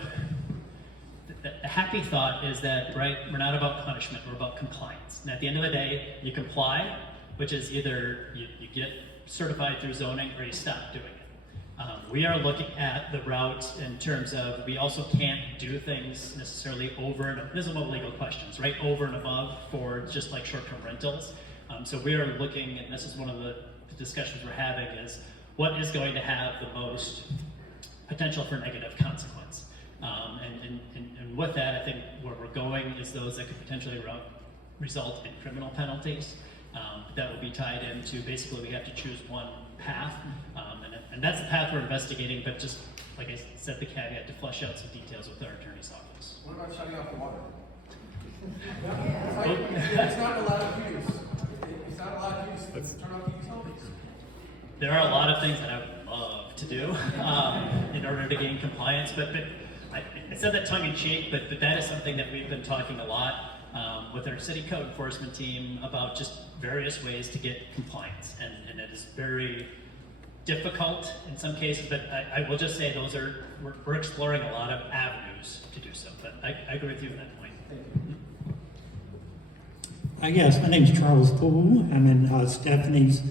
the happy thought is that, right, we're not about punishment, we're about compliance. And at the end of the day, you comply, which is either you get certified through zoning or you stop doing it. We are looking at the route in terms of, we also can't do things necessarily over and, this is one of the legal questions, right? Over and above for just like short-term rentals. So we are looking, and this is one of the discussions we're having, is what is going to have the most potential for negative consequence. And with that, I think where we're going is those that could potentially result in criminal penalties. That will be tied into, basically we have to choose one path, and that's the path we're investigating, but just like I said, the caveat to flesh out some details with our attorney's office. What about shutting off the water? It's not allowed to use. It's not allowed to use. Turn off the utilities. There are a lot of things that I would love to do in order to gain compliance, but I said that tongue in cheek, but that is something that we've been talking a lot with our city code enforcement team about just various ways to get compliance, and it is very difficult in some cases, but I will just say we're exploring a lot of avenues to do so, but I agree with you on that point. Yes, my name's Charles Poole. I'm in Stephanie's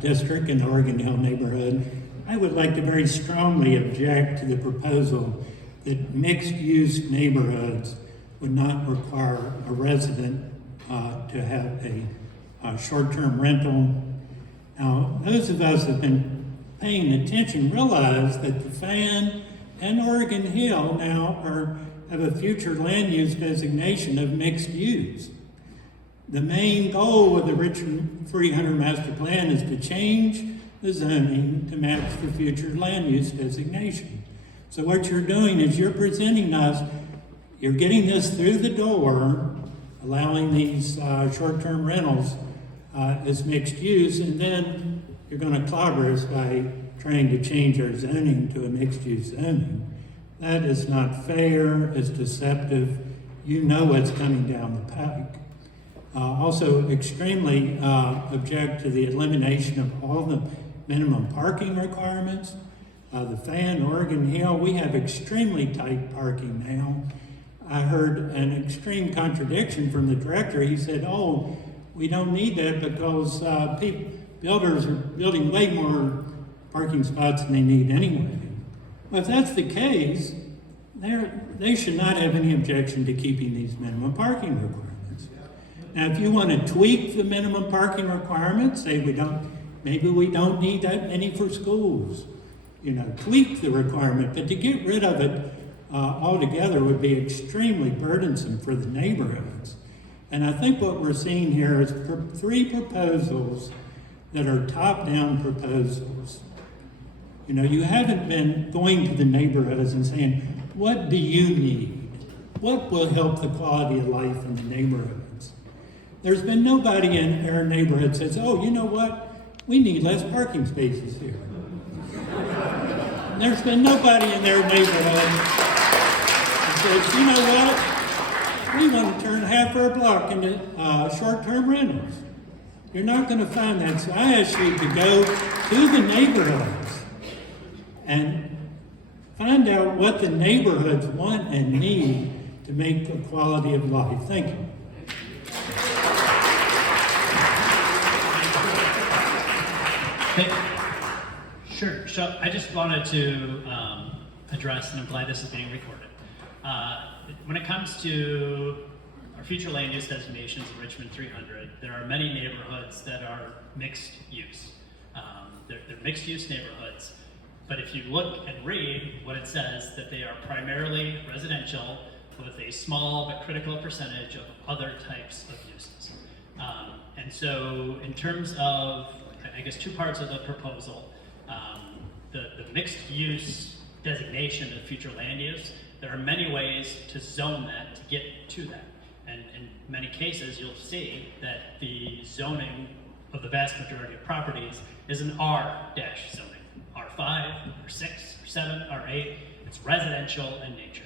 district in the Oregon Hill neighborhood. I would like to very strongly object to the proposal that mixed-use neighborhoods would not require a resident to have a short-term rental. Now, those of us that have been paying attention realize that the FAN and Oregon Hill now have a future land use designation of mixed use. The main goal of the Richmond 300 Master Plan is to change the zoning to match the future land use designation. So what you're doing is you're presenting us, you're getting this through the door, allowing these short-term rentals as mixed use, and then you're going to clobber us by trying to change our zoning to a mixed-use zoning. That is not fair, it's deceptive. You know what's coming down the pike. Also extremely object to the elimination of all the minimum parking requirements. The FAN, Oregon Hill, we have extremely tight parking now. I heard an extreme contradiction from the director. He said, oh, we don't need that because builders are building way more parking spots than they need anyway. Well, if that's the case, they should not have any objection to keeping these minimum parking requirements. Now, if you want to tweak the minimum parking requirements, say maybe we don't need that many for schools, tweak the requirement, but to get rid of it altogether would be extremely burdensome for the neighborhoods. And I think what we're seeing here is three proposals that are top-down proposals. You haven't been going to the neighborhoods and saying, what do you need? What will help the quality of life in the neighborhoods? There's been nobody in our neighborhood says, oh, you know what? We need less parking spaces here. There's been nobody in their neighborhood that says, you know what? We want to turn half our block into short-term rentals. You're not going to find that. So I ask you to go to the neighborhoods and find out what the neighborhoods want and need to make the quality of life. Thank you. Sure. So I just wanted to address, and I'm glad this is being recorded. When it comes to our future land use designations in Richmond 300, there are many neighborhoods that are mixed use. They're mixed use neighborhoods, but if you look and read what it says, that they are primarily residential with a small but critical percentage of other types of uses. And so in terms of, I guess, two parts of the proposal, the mixed use designation of future land use, there are many ways to zone that to get to that. And in many cases, you'll see that the zoning of the vast majority of properties is an R-dash zoning. R5, R6, R7, R8, it's residential in nature.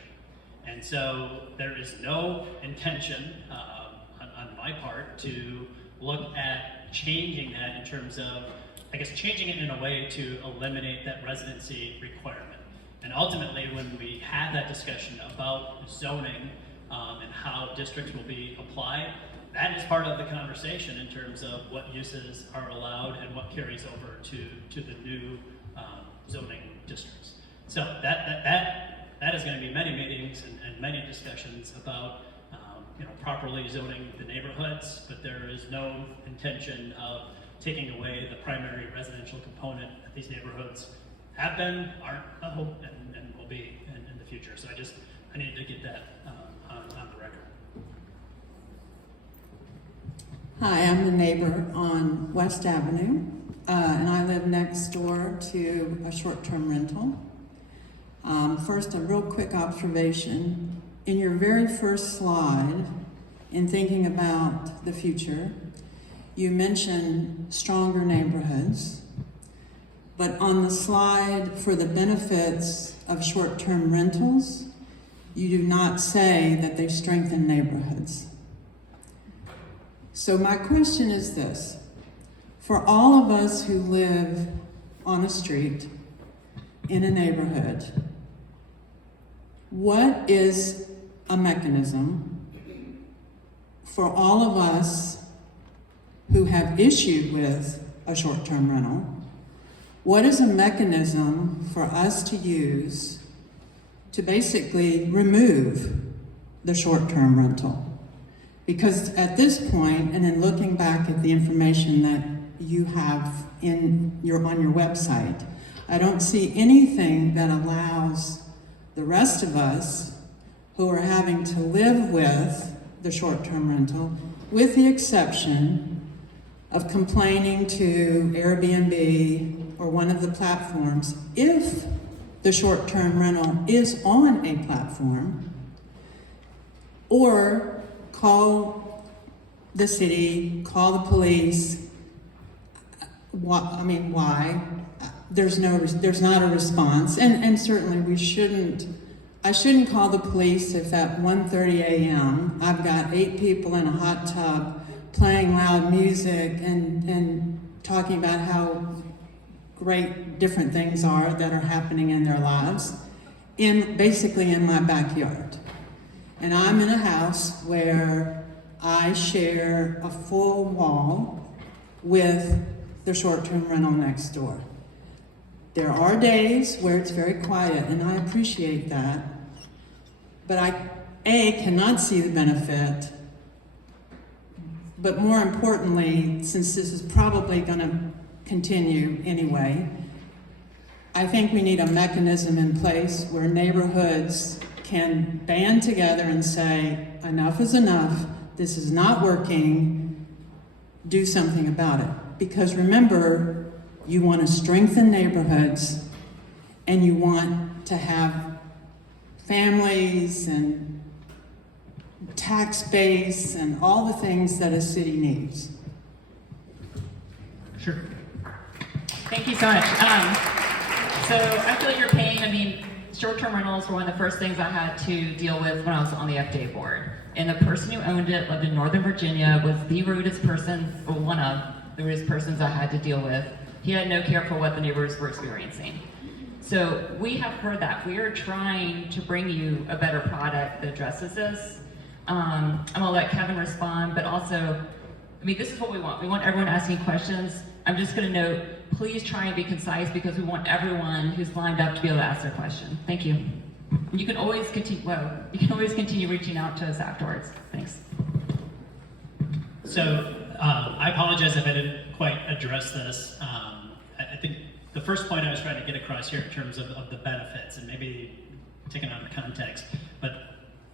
And so there is no intention on my part to look at changing that in terms of, I guess, changing it in a way to eliminate that residency requirement. And ultimately, when we have that discussion about zoning and how districts will be applied, that is part of the conversation in terms of what uses are allowed and what carries over to the new zoning districts. So that is going to be many meetings and many discussions about properly zoning the neighborhoods, but there is no intention of taking away the primary residential component that these neighborhoods have been, aren't, I hope, and will be in the future. So I needed to get that on the record. Hi, I'm the neighbor on West Avenue, and I live next door to a short-term rental. First, a real quick observation. In your very first slide, in thinking about the future, you mentioned stronger neighborhoods, but on the slide for the benefits of short-term rentals, you do not say that they strengthen neighborhoods. So my question is this: for all of us who live on a street in a neighborhood, what is a mechanism for all of us who have issue with a short-term rental? What is a mechanism for us to use to basically remove the short-term rental? Because at this point, and in looking back at the information that you have on your website, I don't see anything that allows the rest of us who are having to live with the short-term rental, with the exception of complaining to Airbnb or one of the platforms, if the short-term rental is on a platform, or call the city, call the police. Why? There's not a response, and certainly I shouldn't call the police if at 1:30 a.m. I've got 8 people in a hot tub playing loud music and talking about how great different things are that are happening in their lives, basically in my backyard. And I'm in a house where I share a full wall with the short-term rental next door. There are days where it's very quiet, and I appreciate that. But I, cannot see the benefit, but more importantly, since this is probably going to continue anyway, I think we need a mechanism in place where neighborhoods can band together and say, enough is enough, this is not working, do something about it. Because remember, you want to strengthen neighborhoods, and you want to have families and tax base and all the things that a city needs. Sure. Thank you so much. So I feel your pain. Short-term rentals were one of the first things I had to deal with when I was on the FDA board. And the person who owned it lived in Northern Virginia, was the rudest person, or one of the rudest persons I had to deal with. He had no care for what the neighbors were experiencing. So we have heard that. We are trying to bring you a better product that addresses this. I'm gonna let Kevin respond, but also, this is what we want. We want everyone asking questions. I'm just gonna note, please try and be concise, because we want everyone who's lined up to be able to ask their question. Thank you. And you can always continue reaching out to us afterwards. Thanks. So I apologize if I didn't quite address this. I think the first point I was trying to get across here in terms of the benefits, and maybe taken out of context, but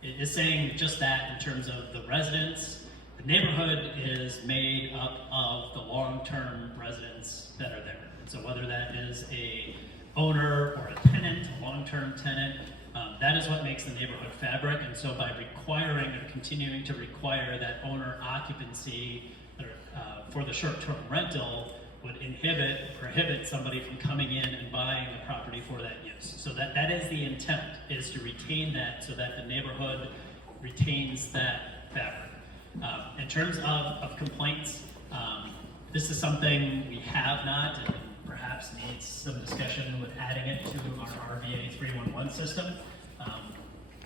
it is saying just that in terms of the residents. The neighborhood is made up of the long-term residents that are there. And so whether that is a owner or a tenant, a long-term tenant, that is what makes the neighborhood fabric. And so by requiring or continuing to require that owner occupancy for the short-term rental would prohibit somebody from coming in and buying the property for that use. So that is the intent, is to retain that so that the neighborhood retains that fabric. In terms of complaints, this is something we have not, and perhaps needs some discussion with adding it to our RVA 311 system.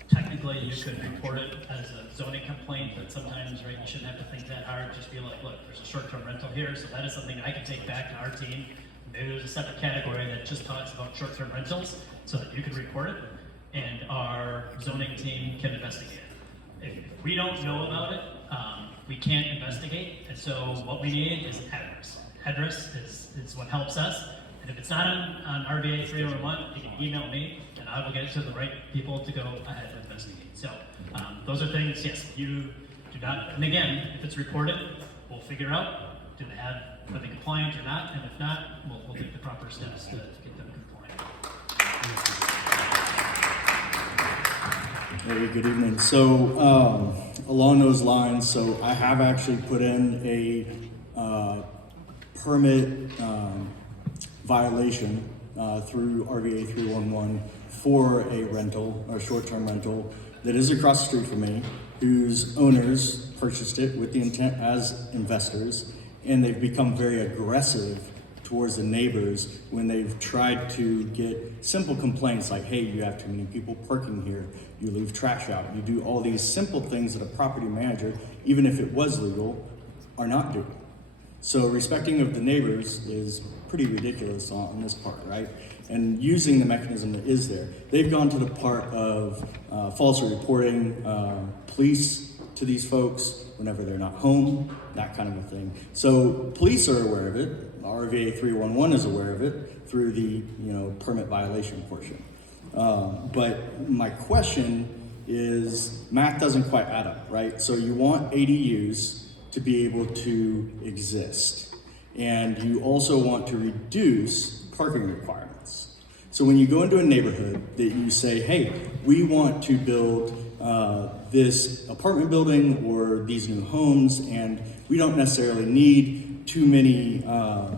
Technically, you could report it as a zoning complaint, but sometimes, right, you shouldn't have to think that hard. Just be like, look, there's a short-term rental here, so that is something I can take back to our team and maybe there's a separate category that just talks about short-term rentals so that you can report it and our zoning team can investigate it. If we don't know about it, we can't investigate, and so what we need is address. Address is what helps us, and if it's not on RVA 311, you can email me, and I will get it to the right people to go ahead and investigate. So those are things, yes, you do not, and again, if it's reported, we'll figure out, are they compliant or not, and if not, we'll take the proper steps to get them compliant. Hey, good evening. So along those lines, so I have actually put in a permit violation through RVA 311 for a rental, or short-term rental, that is across the street from me, whose owners purchased it with the intent as investors, and they've become very aggressive towards the neighbors when they've tried to get simple complaints like, hey, you have too many people parking here, you leave trash out, you do all these simple things that a property manager, even if it was legal, are not doing. So respecting of the neighbors is pretty ridiculous on this part, right? And using the mechanism that is there. They've gone to the part of falsely reporting police to these folks whenever they're not home, that kind of a thing. So police are aware of it. RVA 311 is aware of it through the permit violation portion. But my question is, math doesn't quite add up, right? So you want ADUs to be able to exist, and you also want to reduce parking requirements. So when you go into a neighborhood that you say, hey, we want to build this apartment building or these new homes, and we don't necessarily need too many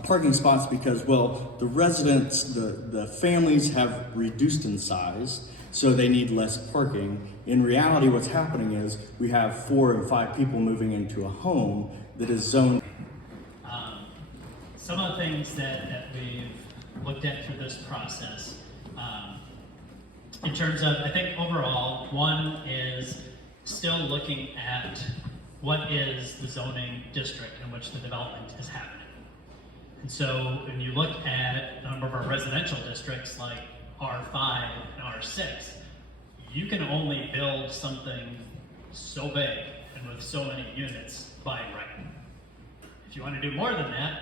parking spots because, well, the residents, the families have reduced in size, so they need less parking. In reality, what's happening is we have 4 and 5 people moving into a home that is zoned. Some of the things that we've looked at through this process, in terms of, I think overall, one is still looking at what is the zoning district in which the development is happening. And so when you look at a number of our residential districts like R5 and R6, you can only build something so big and with so many units by right. If you want to do more than that,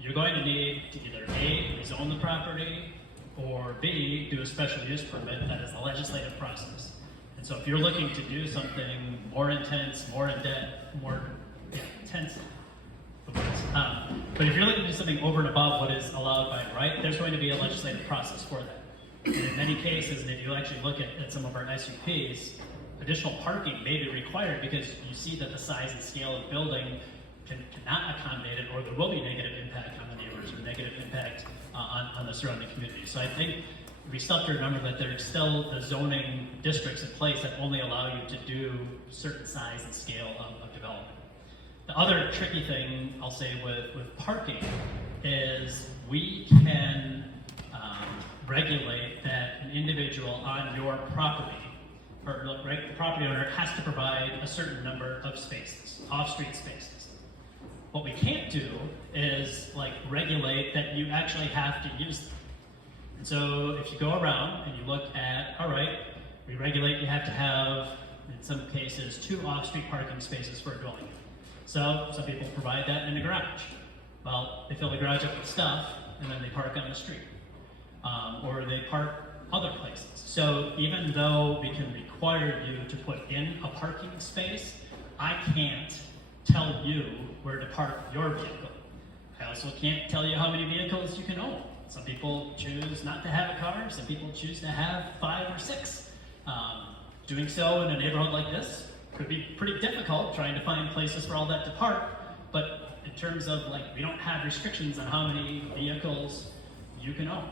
you're going to need to either A, rezone the property, or B, do a special use permit. That is the legislative process. And so if you're looking to do something more intense, more in-depth, more intensive, but if you're looking to do something over and above what is allowed by right, there's going to be a legislative process for that. And in many cases, and if you actually look at some of our SUPs, additional parking may be required because you see that the size and scale of the building cannot accommodate it, or there will be negative impact on the neighbors or negative impact on the surrounding community. So I think we still have to remember that there's still the zoning districts in place that only allow you to do certain size and scale of development. The other tricky thing I'll say with parking is we can regulate that an individual on your property, or right, the property owner has to provide a certain number of spaces, off-street spaces. What we can't do is regulate that you actually have to use them. And so if you go around and you look at, all right, we regulate you have to have, in some cases, 2 off-street parking spaces for a dwelling unit. So some people provide that in the garage. Well, they fill the garage up with stuff and then they park on the street. Or they park other places. So even though we can require you to put in a parking space, I can't tell you where to park your vehicle. I also can't tell you how many vehicles you can own. Some people choose not to have a car, some people choose to have 5 or 6. Doing so in a neighborhood like this could be pretty difficult, trying to find places for all that to park, but in terms of we don't have restrictions on how many vehicles you can own.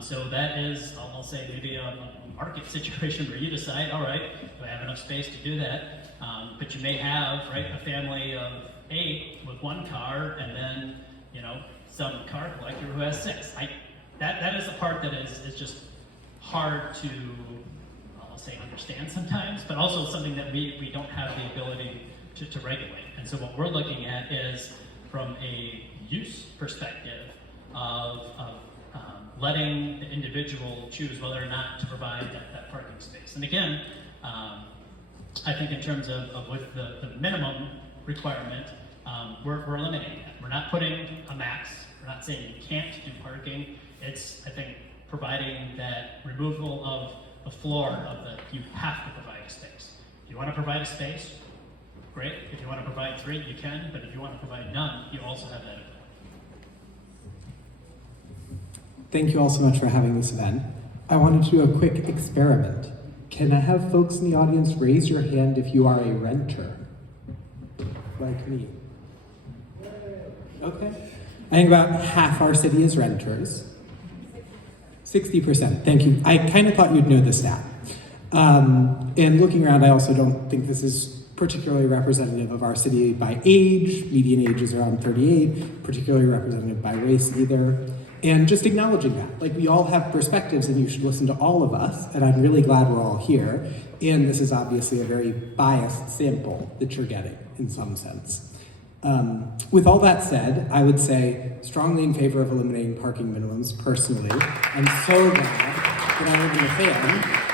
So that is, I'll say, maybe a market situation where you decide, all right, do I have enough space to do that? But you may have, a family of 8 with 1 car, and then, some car collector who has 6. That is the part that is just hard to, I'll say, understand sometimes, but also something that we don't have the ability to regulate. And so what we're looking at is, from a use perspective, of letting the individual choose whether or not to provide that parking space. And again, I think in terms of with the minimum requirement, we're eliminating that. We're not putting a max. We're not saying you can't do parking. It's, I think, providing that removal of the floor of the, you have to provide a space. If you want to provide a space, great. If you want to provide 3, you can, but if you want to provide none, you also have that ability. Thank you all so much for having this event. I wanted to do a quick experiment. Can I have folks in the audience raise your hand if you are a renter? Like me. Okay. I think about half our city is renters. 60%, thank you. I kind of thought you'd know the stat. And looking around, I also don't think this is particularly representative of our city by age. Median age is around 38, particularly representative by race either. And just acknowledging that, like we all have perspectives and you should listen to all of us, and I'm really glad we're all here. And this is obviously a very biased sample that you're getting in some sense. With all that said, I would say strongly in favor of eliminating parking minimums personally. I'm so glad that I live in the fan.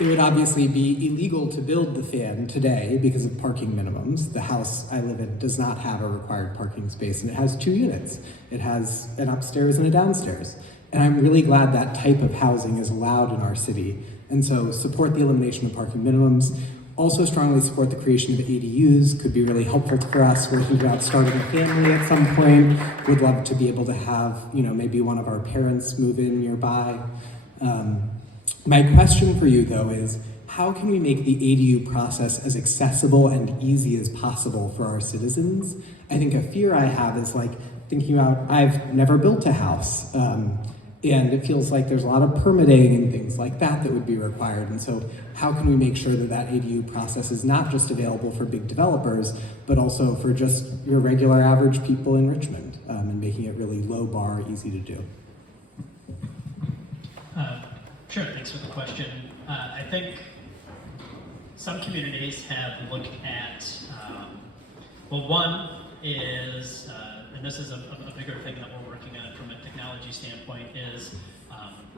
It would obviously be illegal to build the fan today because of parking minimums. The house I live in does not have a required parking space, and it has 2 units. It has an upstairs and a downstairs. And I'm really glad that type of housing is allowed in our city. And so support the elimination of parking minimums. Also strongly support the creation of ADUs. Could be really helpful for us. We're thinking about starting a family at some point. Would love to be able to have, maybe one of our parents move in nearby. My question for you, though, is how can we make the ADU process as accessible and easy as possible for our citizens? I think a fear I have is like thinking about, I've never built a house, and it feels like there's a lot of permitting and things like that that would be required. And so how can we make sure that that ADU process is not just available for big developers, but also for just your regular average people in Richmond, and making it really low bar, easy to do? Sure, thanks for the question. I think some communities have looked at, well, one is, and this is a bigger thing that we're working on from a technology standpoint, is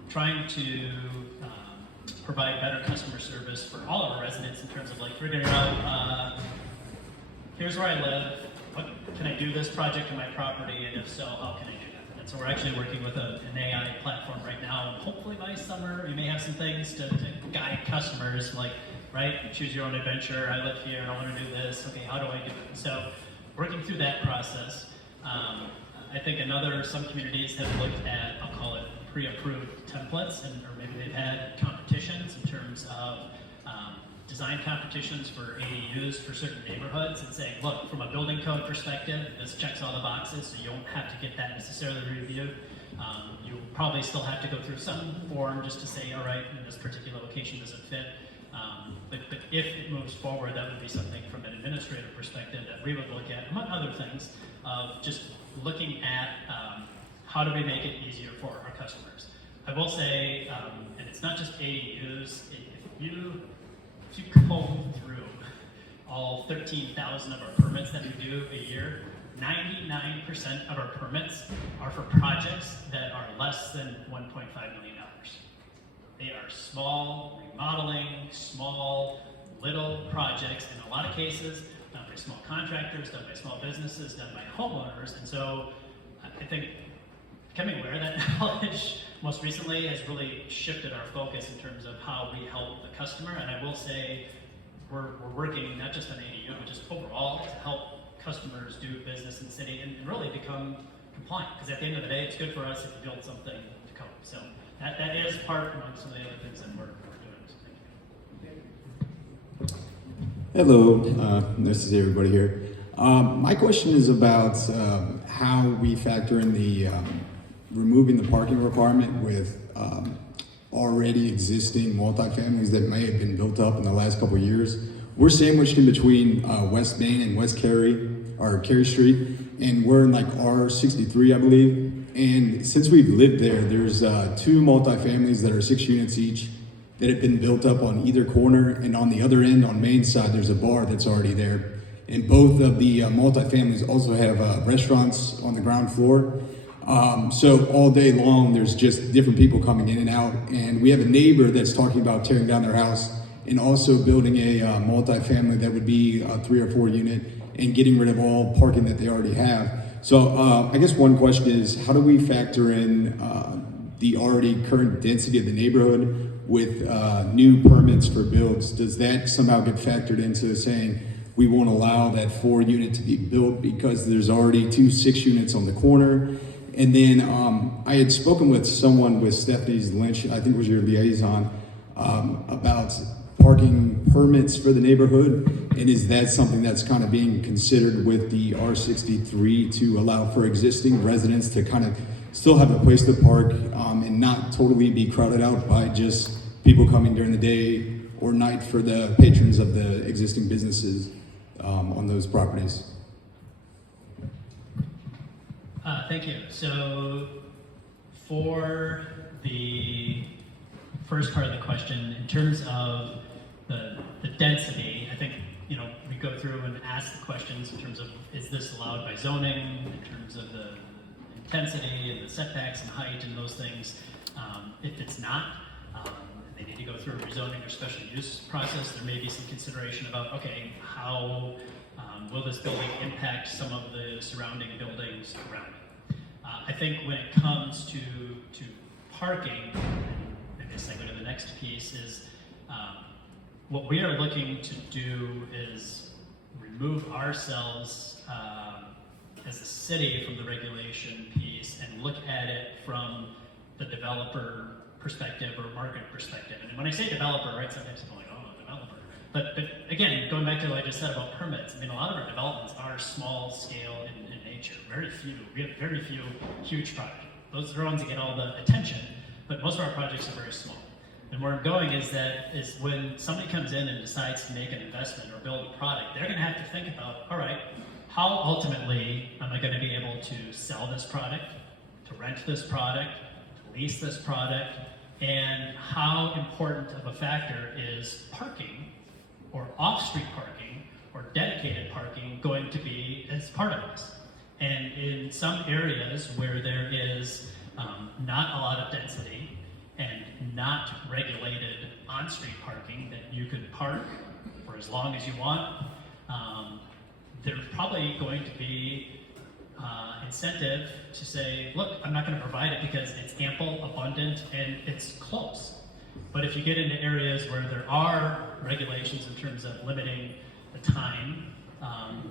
trying to provide better customer service for all of our residents in terms of like figuring out, here's where I live, what can I do this project on my property, and if so, how can I do that? And so we're actually working with an AI platform right now, and hopefully by summer we may have some things to guide customers, like, right, choose your own adventure, I live here, I want to do this, okay, how do I do it? So working through that process. I think some communities have looked at, I'll call it pre-approved templates, or maybe they've had competitions in terms of design competitions for ADUs for certain neighborhoods and saying, look, from a building code perspective, this checks all the boxes, so you don't have to get that necessarily reviewed. You probably still have to go through some form just to say, all right, in this particular location does it fit. But if it moves forward, that would be something from an administrative perspective that we would look at, among other things, of just looking at how do we make it easier for our customers. I will say, and it's not just ADUs, if you comb through all 13,000 of our permits that we do a year, 99% of our permits are for projects that are less than $1.5 million. They are small remodeling, small little projects, in a lot of cases done by small contractors, done by small businesses, done by homeowners. And so I think becoming aware of that knowledge most recently has really shifted our focus in terms of how we help the customer. And I will say we're working not just on ADU, but just overall to help customers do business in the city and really become compliant. Because at the end of the day, it's good for us if you build something to code. So that is part among some of the other things that we're doing. So thank you. Hello, nice to see everybody here. My question is about how we factor in the removing the parking requirement with already existing multifamilies that may have been built up in the last couple of years. We're sandwiched in between West Main and West Cary, or Cary Street, and we're in like R63, I believe. And since we've lived there, there's 2 multifamilies that are 6 units each that have been built up on either corner, and on the other end, on Main side, there's a bar that's already there. And both of the multifamilies also have restaurants on the ground floor. So all day long, there's just different people coming in and out. And we have a neighbor that's talking about tearing down their house and also building a multifamily that would be a 3 or 4 unit and getting rid of all parking that they already have. So I guess one question is, how do we factor in the already current density of the neighborhood with new permits for builds? Does that somehow get factored into saying we won't allow that 4 unit to be built because there's already 2 6 units on the corner? And then I had spoken with someone with Stephanie's Lynch, I think was your liaison, about parking permits for the neighborhood. And is that something that's kind of being considered with the R63 to allow for existing residents to kind of still have a place to park and not totally be crowded out by just people coming during the day or night for the patrons of the existing businesses on those properties? Thank you. So for the first part of the question, in terms of the density, I think, you know, we go through and ask the questions in terms of, is this allowed by zoning, in terms of the intensity and the setbacks and height and those things. If it's not, they need to go through a rezoning or special use process. There may be some consideration about, okay, how will this building impact some of the surrounding buildings around it? I think when it comes to parking, I guess I go to the next piece, is what we are looking to do is remove ourselves as a city from the regulation piece and look at it from the developer perspective or market perspective. And when I say developer, right, sometimes people are like, oh, developer. But again, going back to what I just said about permits, I mean, a lot of our developments are small scale in nature. Very few. We have very few huge projects. Those are the ones that get all the attention, but most of our projects are very small. And where I'm going is when somebody comes in and decides to make an investment or build a product, they're going to have to think about, all right, how ultimately am I going to be able to sell this product, to rent this product, to lease this product, and how important of a factor is parking or off-street parking or dedicated parking going to be as part of this. And in some areas where there is not a lot of density and not regulated on-street parking that you could park for as long as you want, there's probably going to be incentive to say, look, I'm not going to provide it because it's ample, abundant, and it's close. But if you get into areas where there are regulations in terms of limiting the time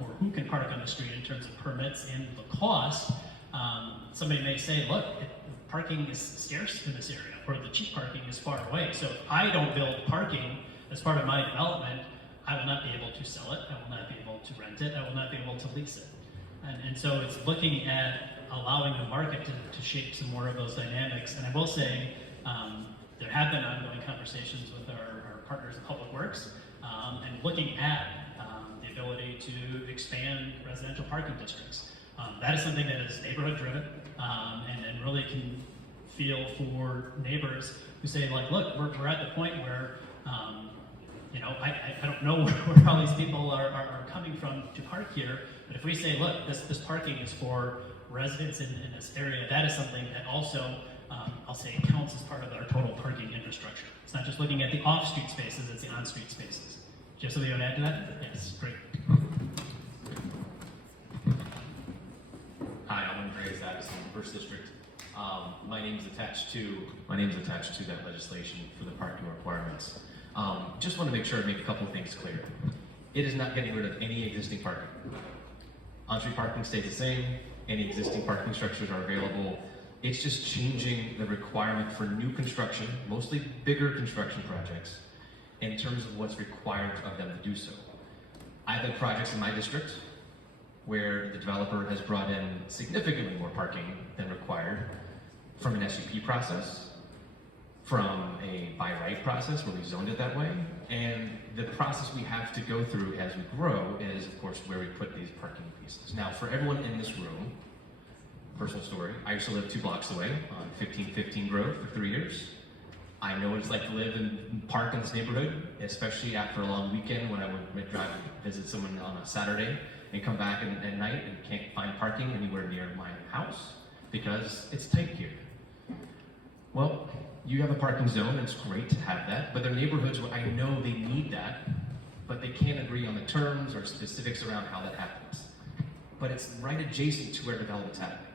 or who can park on the street in terms of permits and the cost, somebody may say, look, parking is scarce in this area, or the cheap parking is far away. So if I don't build parking as part of my development, I will not be able to sell it, I will not be able to rent it, I will not be able to lease it. And so it's looking at allowing the market to shape some more of those dynamics. And I will say, there have been ongoing conversations with our partners in Public Works and looking at the ability to expand residential parking districts. That is something that is neighborhood driven and really can feel for neighbors who say, like, look, we're at the point where you know, I don't know where all these people are coming from to park here, but if we say, look, this parking is for residents in this area, that is something that also, I'll say, counts as part of our total parking infrastructure. It's not just looking at the off-street spaces, it's the on-street spaces. Do you have something you want to add to that? Yes, great. Hi, I'm Andreas Addison, First District. My name's attached to that legislation for the parking requirements. Just want to make sure I make a couple of things clear. It is not getting rid of any existing parking. On-street parking stays the same. Any existing parking structures are available. It's just changing the requirement for new construction, mostly bigger construction projects, in terms of what's required of them to do so. I've had projects in my district where the developer has brought in significantly more parking than required from an SUP process, from a by right process where we zoned it that way, and the process we have to go through as we grow is, of course, where we put these parking pieces. Now, for everyone in this room, personal story, I used to live 2 blocks away on 1515 Grove for 3 years. I know what it's like to live and park in this neighborhood, especially after a long weekend when I would drive and visit someone on a Saturday and come back at night and can't find parking anywhere near my house. because it's tight here. Well, you have a parking zone, and it's great to have that, but there are neighborhoods where I know they need that, but they can't agree on the terms or specifics around how that happens. But it's right adjacent to where development's happening.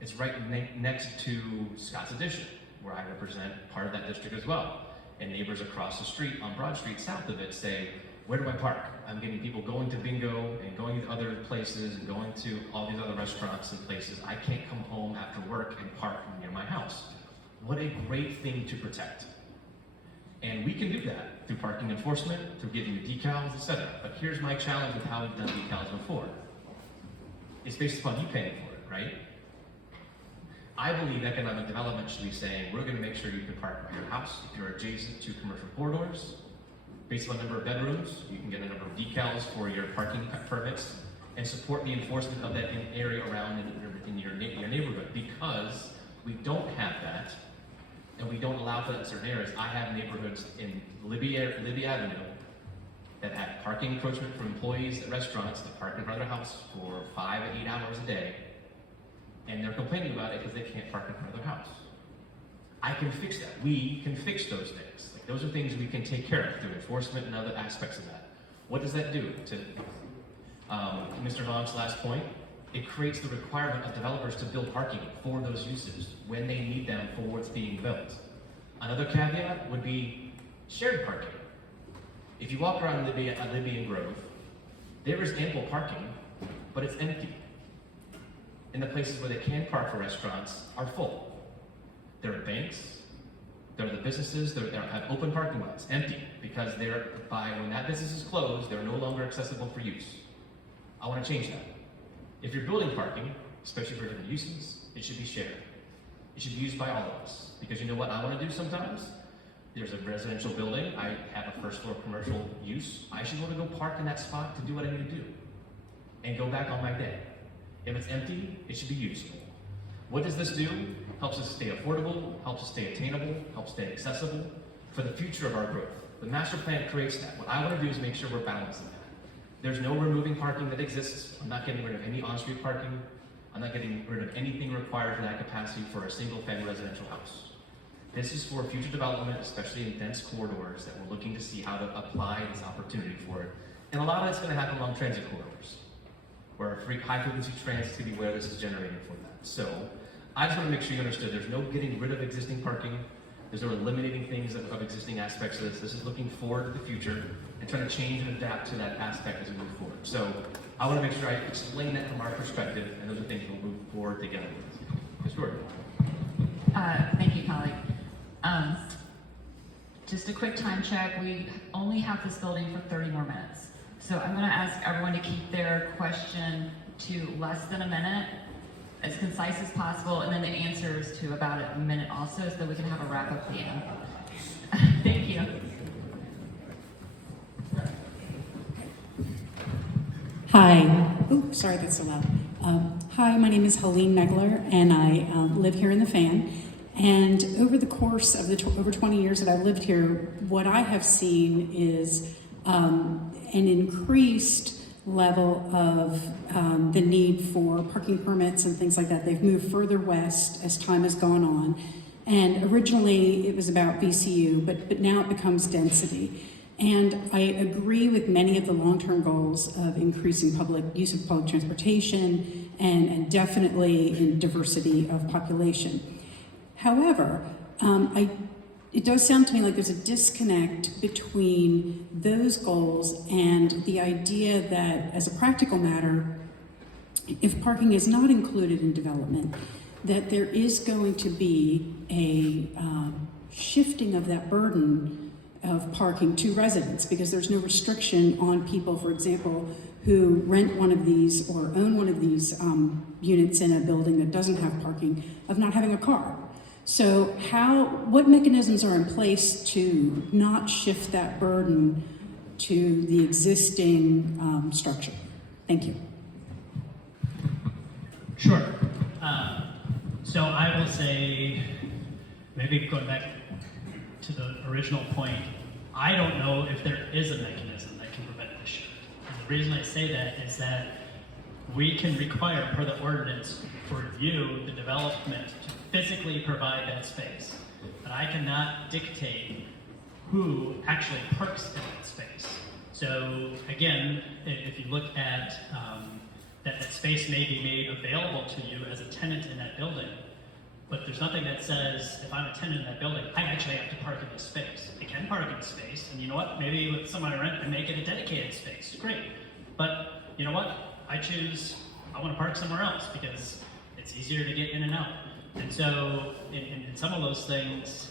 It's right next to Scott's Addition, where I represent part of that district as well. And neighbors across the street on Broad Street south of it say, where do I park? I'm getting people going to bingo and going to other places and going to all these other restaurants and places. I can't come home after work and park near my house. What a great thing to protect. And we can do that through parking enforcement, through giving you decals, etc. But here's my challenge with how we've done decals before. It's based upon you paying for it, right? I believe economic development should be saying, we're going to make sure you can park by your house if you're adjacent to commercial corridors. Based on the number of bedrooms, you can get a number of decals for your parking permits and support the enforcement of that area around in your neighborhood. Because we don't have that, and we don't allow for that in certain areas. I have neighborhoods in Libby Avenue that have parking encroachment for employees at restaurants that park in front of their house for 5 to 8 hours a day, and they're complaining about it because they can't park in front of their house. I can fix that. We can fix those things. Like, those are things we can take care of through enforcement and other aspects of that. What does that do? To Mr. Vaughn's last point, it creates the requirement of developers to build parking for those uses when they need them for what's being built. Another caveat would be shared parking. If you walk around Libby and Grove, there is ample parking, but it's empty. And the places where they can park for restaurants are full. There are banks, there are the businesses that have open parking lots, empty, because when that business is closed, they're no longer accessible for use. I want to change that. If you're building parking, especially for different uses, it should be shared. It should be used by all of us. Because you know what I want to do sometimes? There's a residential building, I have a first floor commercial use, I should want to go park in that spot to do what I need to do. And go back on my day. If it's empty, it should be usable. What does this do? Helps us stay affordable, helps us stay attainable, helps stay accessible for the future of our growth. The master plan creates that. What I want to do is make sure we're balancing that. There's no removing parking that exists. I'm not getting rid of any on-street parking. I'm not getting rid of anything required for that capacity for a single-family residential house. This is for future development, especially in dense corridors that we're looking to see how to apply this opportunity for it. And a lot of it's going to happen along transit corridors, where high-frequency transit is going to be where this is generated for that. So I just want to make sure you understood there's no getting rid of existing parking. There's no eliminating things of existing aspects of this. This is looking forward to the future and trying to change and adapt to that aspect as we move forward. So I want to make sure I explain that from our perspective, and those are things we'll move forward together with. Ms. Gordon. Thank you, colleague. Just a quick time check. We only have this building for 30 more minutes. So I'm going to ask everyone to keep their question to less than a minute, as concise as possible, and then the answers to about a minute also, so that we can have a wrap up at the end. Thank you. Hi. Oh, sorry, that's so loud. Hi, my name is Helene Megler, and I live here in the Fan. And over the course of the over 20 years that I've lived here, what I have seen is an increased level of the need for parking permits and things like that. They've moved further west as time has gone on. And originally it was about VCU, but now it becomes density. And I agree with many of the long-term goals of increasing public use of public transportation and definitely in diversity of population. However, it does sound to me like there's a disconnect between those goals and the idea that, as a practical matter, if parking is not included in development, that there is going to be a shifting of that burden of parking to residents, because there's no restriction on people, for example, who rent one of these or own one of these units in a building that doesn't have parking, of not having a car. So what mechanisms are in place to not shift that burden to the existing structure? Thank you. Sure. So I will say, maybe going back to the original point, I don't know if there is a mechanism that can prevent this shift. And the reason I say that is that we can require per the ordinance for you, the development, to physically provide that space. But I cannot dictate who actually parks in that space. So again, if you look at that space may be made available to you as a tenant in that building, but there's nothing that says if I'm a tenant in that building, I actually have to park in this space. I can park in the space, and you know what? Maybe with someone I rent, I make it a dedicated space. Great. But you know what? I want to park somewhere else because it's easier to get in and out. And so in some of those things,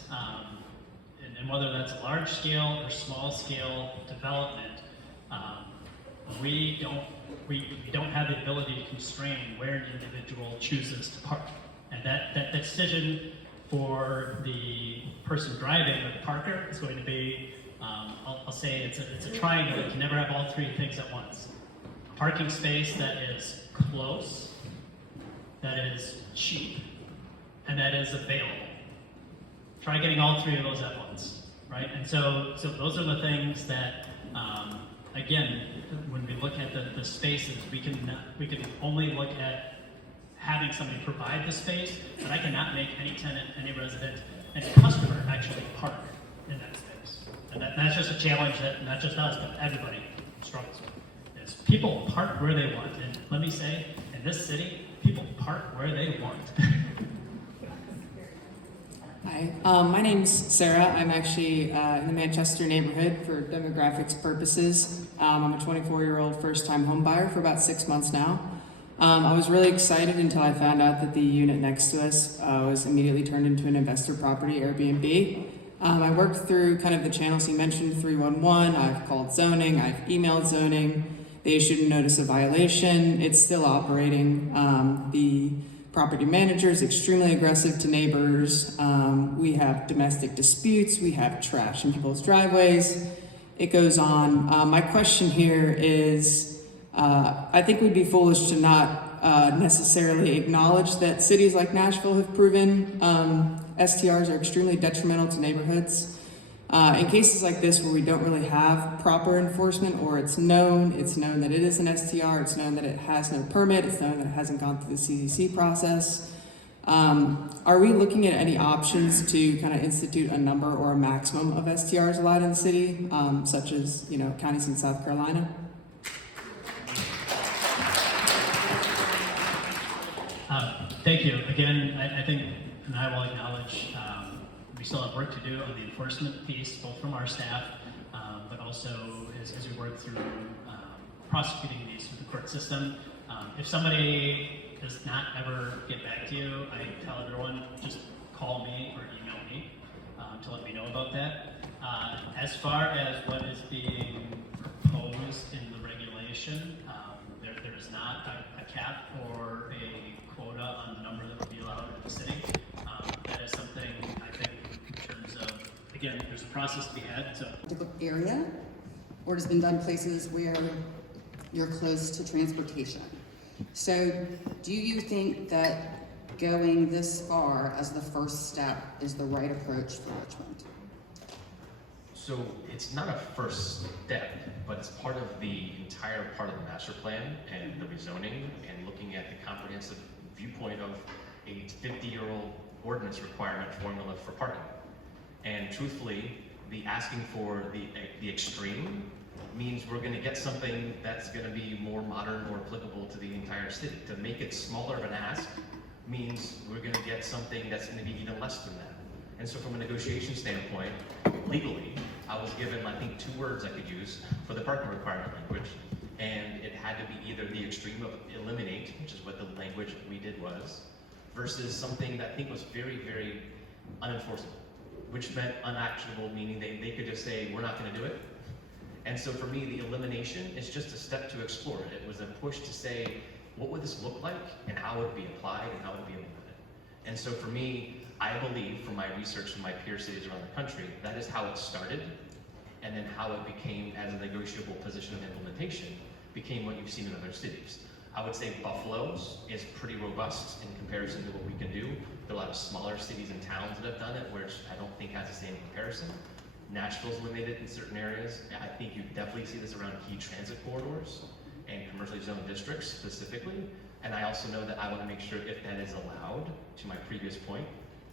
and whether that's a large scale or small scale development, we don't have the ability to constrain where an individual chooses to park. And that decision for the person driving or the parker is going to be, I'll say it's a triangle. You can never have all three things at once. A parking space that is close, that is cheap, and that is available. Try getting all three of those at once, right? And so those are the things that, again, when we look at the spaces, we can only look at having somebody provide the space, but I cannot make any tenant, any resident, any customer actually park in that space. And that's just a challenge that not just us, but everybody struggles with. Is people park where they want. And let me say, in this city, people park where they want. Hi, my name's Sarah. I'm actually in the Manchester neighborhood for demographics purposes. I'm a 24-year-old first-time home buyer for about 6 months now. I was really excited until I found out that the unit next to us was immediately turned into an investor property, Airbnb. I worked through kind of the channels you mentioned, 311. I've called zoning, I've emailed zoning. They issued a notice of violation. It's still operating. The property manager is extremely aggressive to neighbors. We have domestic disputes. We have trash in people's driveways. It goes on. My question here is, I think we'd be foolish to not necessarily acknowledge that cities like Nashville have proven STRs are extremely detrimental to neighborhoods. In cases like this where we don't really have proper enforcement, or it's known that it is an STR, it's known that it has no permit, it's known that it hasn't gone through the CZC process. Are we looking at any options to kind of institute a number or a maximum of STRs allowed in the city, such as, counties in South Carolina? Thank you. Again, I think, and I will acknowledge, we still have work to do on the enforcement piece, both from our staff, but also as we work through prosecuting these through the court system. If somebody does not ever get back to you, I tell everyone, just call me or email me to let me know about that. As far as what is being proposed in the regulation, there is not a cap or a quota on the number that would be allowed in the city. That is something I think in terms of, again, there's a process to be had. So area, or it has been done places where you're close to transportation. So do you think that going this far as the first step is the right approach for Richmond? So it's not a first step, but it's part of the entire part of the master plan and the rezoning and looking at the comprehensive viewpoint of a 50-year-old ordinance requirement formula for parking. And truthfully, the asking for the extreme means we're going to get something that's going to be more modern, more applicable to the entire city. To make it smaller of an ask means we're going to get something that's going to be even less than that. And so from a negotiation standpoint, legally, I was given, I think, 2 words I could use for the parking requirement language, and it had to be either the extreme of eliminate, which is what the language we did was, versus something that I think was very, very unenforceable, which meant unactionable, meaning they could just say, we're not going to do it. And so for me, the elimination is just a step to explore it. It was a push to say, what would this look like, and how would it be applied, and how would it be implemented? And so for me, I believe from my research from my peer cities around the country, that is how it started, and then how it became, as a negotiable position of implementation, became what you've seen in other cities. I would say Buffalo's is pretty robust in comparison to what we can do. There are a lot of smaller cities and towns that have done it, which I don't think has the same comparison. Nashville's limited in certain areas. I think you definitely see this around key transit corridors and commercial universally zoned districts specifically. And I also know that I want to make sure if that is allowed, to my previous point,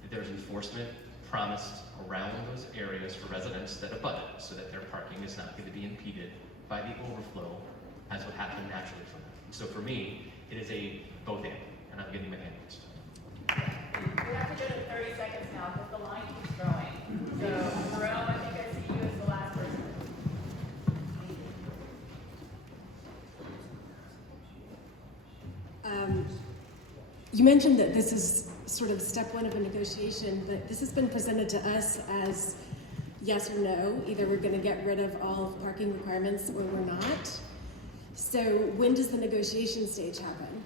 that there's enforcement promised around those areas for residents that abut it, so that their parking is not going to be impeded by the overflow as would happen naturally from them. So for me, it is a both and I'm getting my hand raised. We have to go to 30 seconds now because the line keeps growing. So, Jerome, I think I see you as the last person. You mentioned that this is sort of step one of a negotiation, but this has been presented to us as yes or no. Either we're going to get rid of all parking requirements or we're not. So when does the negotiation stage happen?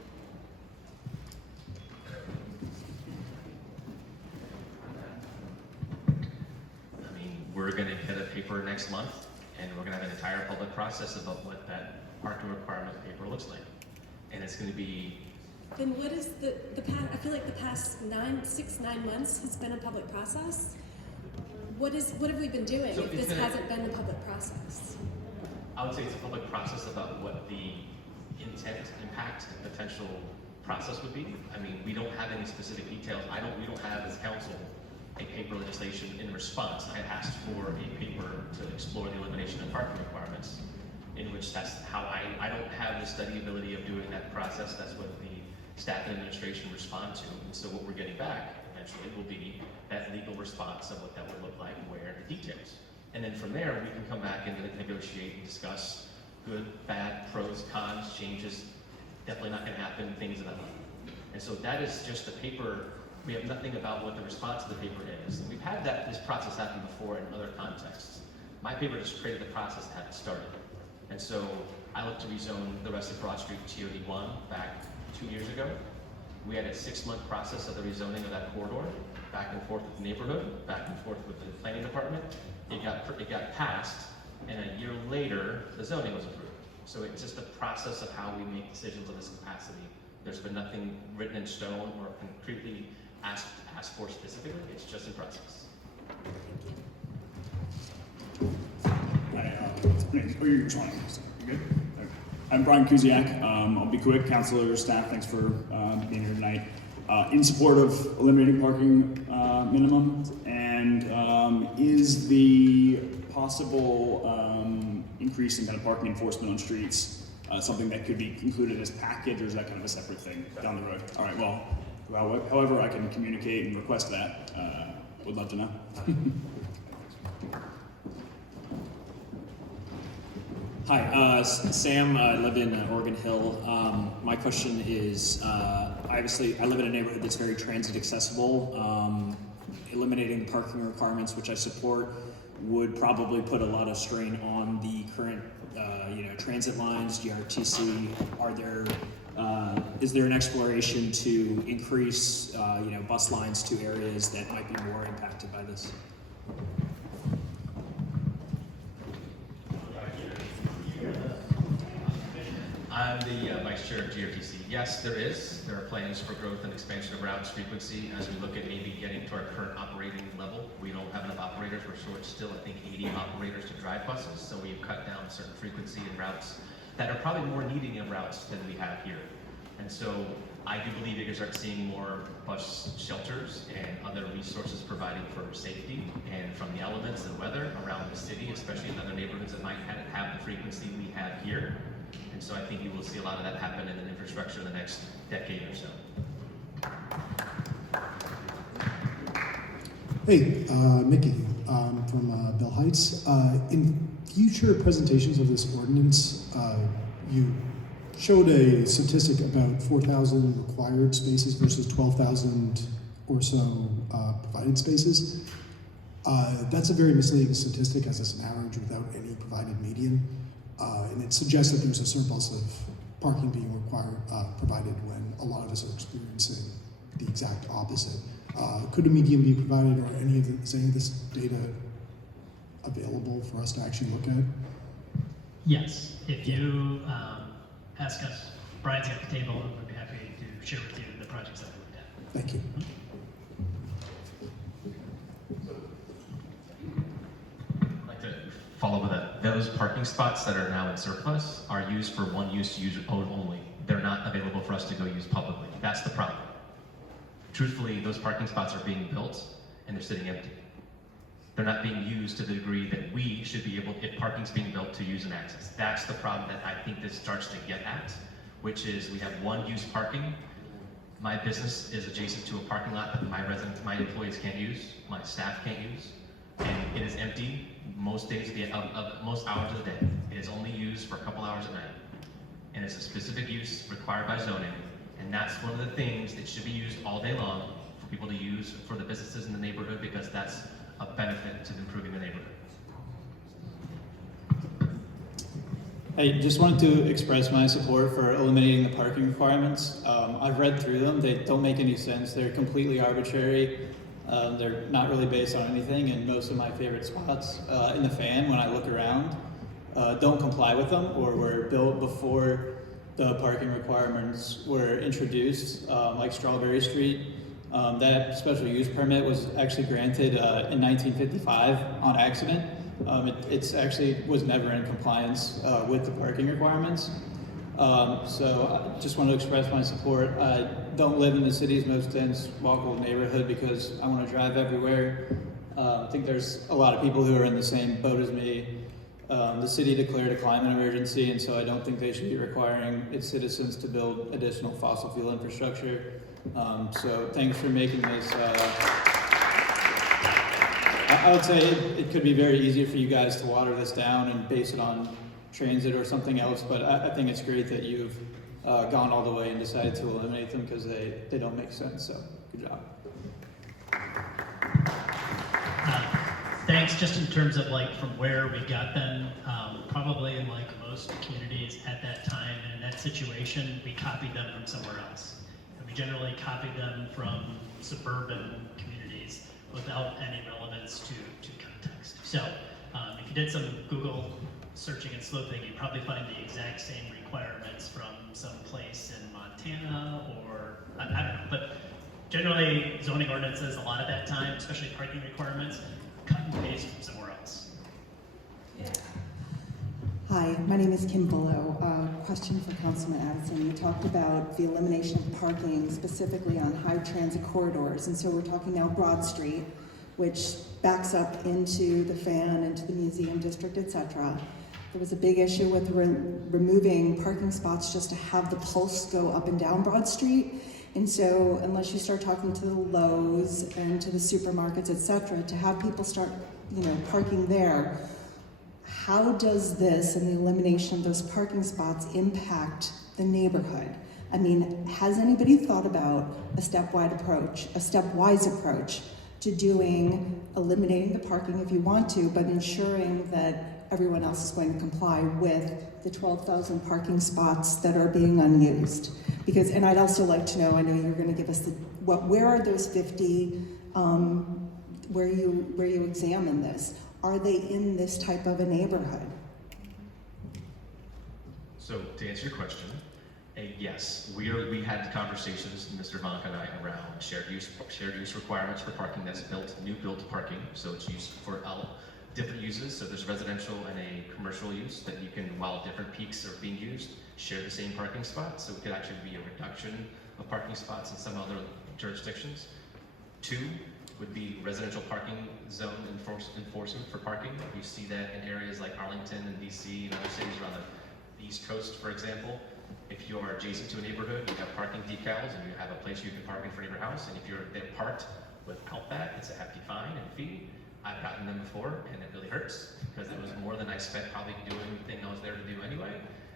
I mean, we're going to get a paper next month, and we're going to have an entire public process about what that parking requirement paper looks like. And it's going to be. Then what is the past, I feel like the past 9 months has been a public process. What have we been doing if this hasn't been the public process? I would say it's a public process about what the intent, impact, and potential process would be. I mean, we don't have any specific details. We don't have as council a paper legislation in response. I asked for a paper to explore the elimination of parking requirements, in which that's how I don't have the studyability of doing that process. That's what the staff and administration respond to. And so what we're getting back eventually will be that legal response of what that would look like, where the details. And then from there, we can come back and negotiate and discuss good, bad, pros, cons, changes, definitely not gonna happen, things of that like. And so that is just the paper. We have nothing about what the response to the paper is. And we've had this process happen before in other contexts. My paper just created the process to have it started. And so I looked to rezone the rest of Broad Street TOD1 back 2 years ago. We had a 6-month process of the rezoning of that corridor, back and forth with the neighborhood, back and forth with the planning department. It got passed, and a year later, the zoning was approved. So it's just a process of how we make decisions on this capacity. There's been nothing written in stone or concretely asked for specifically. It's just in process. You're responding. You good? Okay. I'm Brian Kuziak. I'll be quick. Councilor, staff, thanks for being here tonight. In support of eliminating parking minimum, and is the possible increase in kind of parking enforcement on streets something that could be included as package, or is that kind of a separate thing down the road? All right, well, however I can communicate and request that, would love to know. Hi, Sam. I live in Oregon Hill. My question is, obviously, I live in a neighborhood that's very transit accessible. Eliminating parking requirements, which I support, would probably put a lot of strain on the current, transit lines, GRTC. Is there an exploration to increase, bus lines to areas that might be more impacted by this? I'm the vice chair of GRTC. Yes, there is. There are plans for growth and expansion of routes frequency as we look at maybe getting to our current operating level. We don't have enough operators. We're short still, I think, 80 operators to drive buses. So we've cut down certain frequency and routes that are probably more needing of routes than we have here. And so I do believe you're going to start seeing more bus shelters and other resources providing for safety and from the elements and weather around the city, especially in other neighborhoods that might have the frequency we have here. And so I think you will see a lot of that happen in the infrastructure in the next decade or so. Hey, Mickey from Bell Heights. In future presentations of this ordinance, you showed a statistic about 4,000 required spaces versus 12,000 or so provided spaces. That's a very misleading statistic, as it's an average without any provided median. And it suggests that there's a surplus of parking being provided when a lot of us are experiencing the exact opposite. Could a median be provided, or is any of this data available for us to actually look at? Yes, if you ask us, Brian's at the table, and we'd be happy to share with you the projects that we looked at. Thank you. I'd like to follow with that. those parking spots that are now in surplus are used for one use only. They're not available for us to go use publicly. That's the problem. Truthfully, those parking spots are being built and they're sitting empty. They're not being used to the degree that we should be able, if parking's being built, to use and access. That's the problem that I think this starts to get at, which is we have one use parking. My business is adjacent to a parking lot that my employees can't use, my staff can't use, and it is empty most days most hours of the day. It is only used for a couple hours at night. And it's a specific use required by zoning. And that's one of the things that should be used all day long for people to use for the businesses in the neighborhood, because that's a benefit to improving the neighborhood. I just wanted to express my support for eliminating the parking requirements. I've read through them. They don't make any sense. They're completely arbitrary. They're not really based on anything, and most of my favorite spots in the fan, when I look around, don't comply with them or were built before the parking requirements were introduced, like Strawberry Street. That special use permit was actually granted in 1955 on accident. It's actually was never in compliance with the parking requirements. So I just want to express my support. I don't live in the city's most dense, walkable neighborhood because I want to drive everywhere. I think there's a lot of people who are in the same boat as me. The city declared a climate emergency, and so I don't think they should be requiring its citizens to build additional fossil fuel infrastructure. So thanks for making this. I would say it could be very easy for you guys to water this down and base it on transit or something else, but I think it's great that you've gone all the way and decided to eliminate them because they don't make sense, so good job. Thanks. Just in terms of like from where we got them, probably in like most communities at that time and in that situation, we copied them from somewhere else. And we generally copied them from suburban communities without any relevance to context. So if you did some Google searching and sleuthing, you'd probably find the exact same requirements from some place in Montana or, I don't know, but generally zoning ordinances a lot at that time, especially parking requirements, cut and paste from somewhere else. Hi, my name is Kim Bullough. Question for Councilman Addison. You talked about the elimination of parking specifically on high transit corridors, and so we're talking now Broad Street, which backs up into the Fan, into the Museum District, etc. There was a big issue with removing parking spots just to have the pulse go up and down Broad Street. And so unless you start talking to the Lowe's and to the supermarkets, etc., to have people start, parking there, how does this and the elimination of those parking spots impact the neighborhood? I mean, has anybody thought about a stepwise approach to eliminating the parking if you want to, but ensuring that everyone else is going to comply with the 12,000 parking spots that are being unused? Because, and I'd also like to know, I know you're going to give us where are those 50, where you examine this? Are they in this type of a neighborhood? So to answer your question, yes, we had conversations, Mr. Vanka and I, around shared use requirements for parking that's new built parking. So it's used for different uses. So there's residential and a commercial use that you can, while different peaks are being used, share the same parking spot. So it could actually be a reduction of parking spots in some other jurisdictions. 2 would be residential parking zone enforcement for parking. You see that in areas like Arlington and DC and other cities around the East Coast, for example. If you're adjacent to a neighborhood, you have parking decals and you have a place you can park in front of your house, and if they're parked without that, it's a hefty fine and fee. I've gotten them before, and it really hurts because it was more than I spent probably doing the thing I was there to do anyway.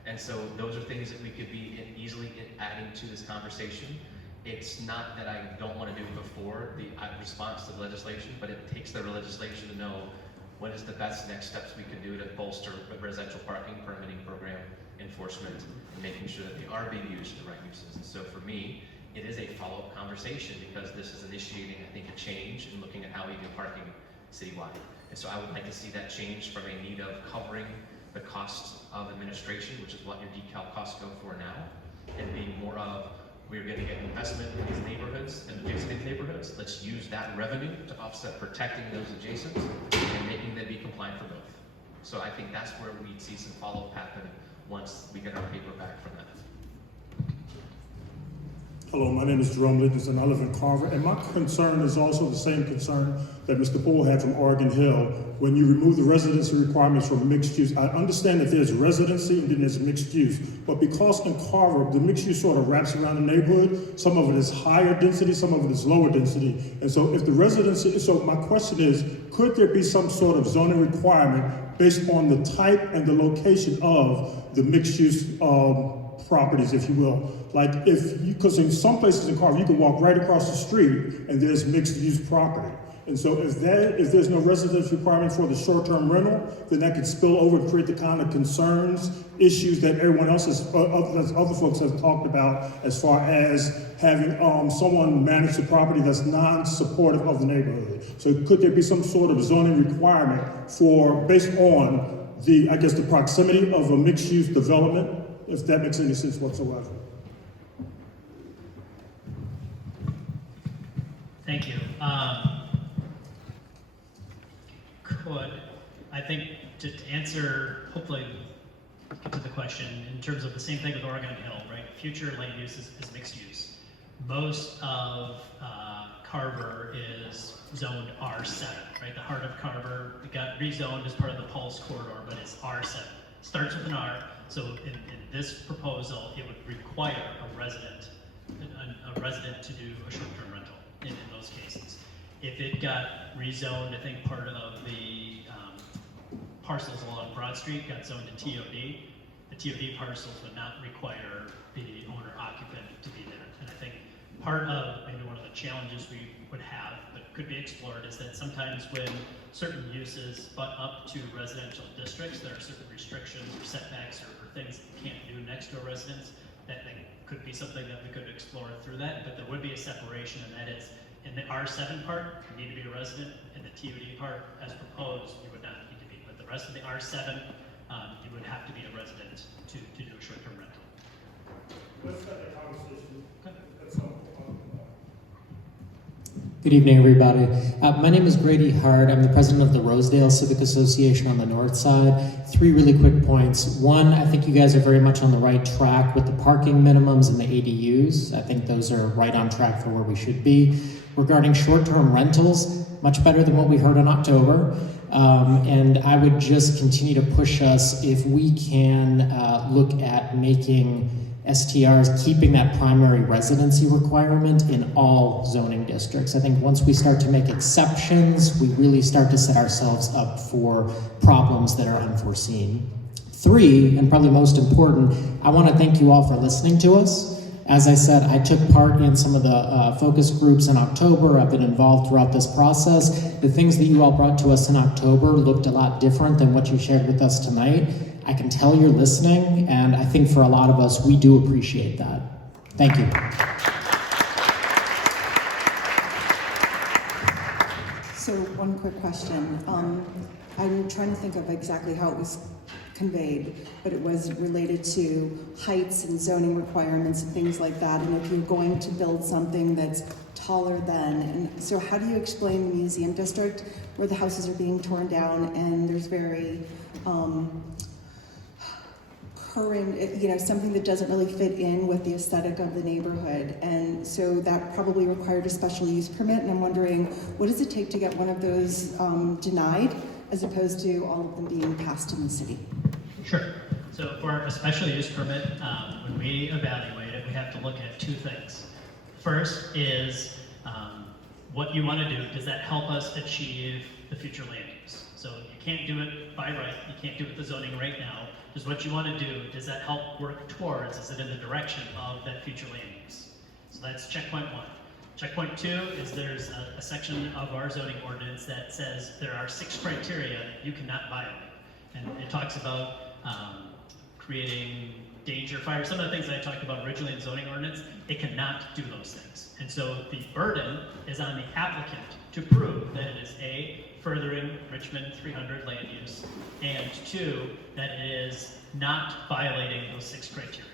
And so those are things that we could be easily adding to this conversation. It's not that I don't want to do it before the response to the legislation, but it takes the legislation to know what is the best next steps we can do to bolster residential parking permitting program enforcement and making sure that they are being used for the right uses. And so for me, it is a follow-up conversation because this is initiating, I think, a change in looking at how we do parking citywide. And so I would like to see that change from a need of covering the cost of administration, which is what your decal costs go for now, and being more of, we're going to get investment in these neighborhoods and adjacent neighborhoods. Let's use that revenue to offset protecting those adjacent and making them be compliant for both. So I think that's where we'd see some follow-up happen once we get our paper back from that. Hello, my name is Jerome Livingston. I live in Carver, and my concern is also the same concern that Mr. Poole had from Oregon Hill. When you remove the residency requirements from mixed use, I understand that there's residency and then there's mixed use, but because in Carver, the mixed use sort of wraps around the neighborhood, some of it is higher density, some of it is lower density. And so if the residency, so my question is, could there be some sort of zoning requirement based on the type and the location of the mixed use properties, if you will? Like if you, because in some places in Carver, you can walk right across the street and there's mixed use property. And so if there's no residence requirement for the short-term rental, then that could spill over and create the kind of concerns, issues that everyone else has, other folks have talked about as far as having someone manage the property that's non-supportive of the neighborhood. So could there be some sort of zoning requirement for, based on the, I guess, the proximity of a mixed-use development, if that makes any sense whatsoever? Thank you. I think to answer, hopefully, get to the question in terms of the same thing with Oregon Hill, right? Future land use is mixed use. Most of Carver is zoned R7, right? The heart of Carver, it got rezoned as part of the Pulse corridor, but it's R7. Starts with an R, so in this proposal, it would require a resident to do a short-term rental in those cases. If it got rezoned, I think part of the parcels along Broad Street got zoned to TOD. The TOD parcels would not require the owner occupant to be there. And I think part of maybe one of the challenges we would have, but could be explored, is that sometimes when certain uses butt up to residential districts, there are certain restrictions or setbacks or things that you can't do next to a residence. That could be something that we could explore through that, but there would be a separation, and that is in the R7 part, you need to be a resident. In the TOD part, as proposed, you would not need to be. But the rest of the R7, you would have to be a resident to do a short-term rental. Let's have a conversation. Good evening, everybody. My name is Grady Hart. I'm the president of the Rosedale Civic Association on the north side. 3 really quick points. One, I think you guys are very much on the right track with the parking minimums and the ADUs. I think those are right on track for where we should be. Regarding short-term rentals, much better than what we heard in October. And I would just continue to push us if we can look at making STRs, keeping that primary residency requirement in all zoning districts. I think once we start to make exceptions, we really start to set ourselves up for problems that are unforeseen. 3, and probably most important, I want to thank you all for listening to us. As I said, I took part in some of the focus groups in October. I've been involved throughout this process. The things that you all brought to us in October looked a lot different than what you shared with us tonight. I can tell you're listening, and I think for a lot of us, we do appreciate that. Thank you. So one quick question. I'm trying to think of exactly how it was conveyed, but it was related to heights and zoning requirements and things like that, and if you're going to build something that's taller than, and so how do you explain the museum district where the houses are being torn down and there's very current, something that doesn't really fit in with the aesthetic of the neighborhood, and so that probably required a special use permit, and I'm wondering, what does it take to get one of those denied as opposed to all of them being passed in the city? Sure. So for a special use permit, when we evaluate it, we have to look at 2 things. First is what you want to do. Does that help us achieve the future land use? So you can't do it by right. You can't do it with the zoning right now. Just what you want to do, does that help work towards, is it in the direction of that future land use? So that's checkpoint 1. Checkpoint 2 is there's a section of our zoning ordinance that says there are 6 criteria you cannot violate. And it talks about creating danger, fire, some of the things that I talked about originally in zoning ordinance. It cannot do those things. And so the burden is on the applicant to prove that it is A, furthering Richmond 300 land use, and 2, that it is not violating those 6 criteria.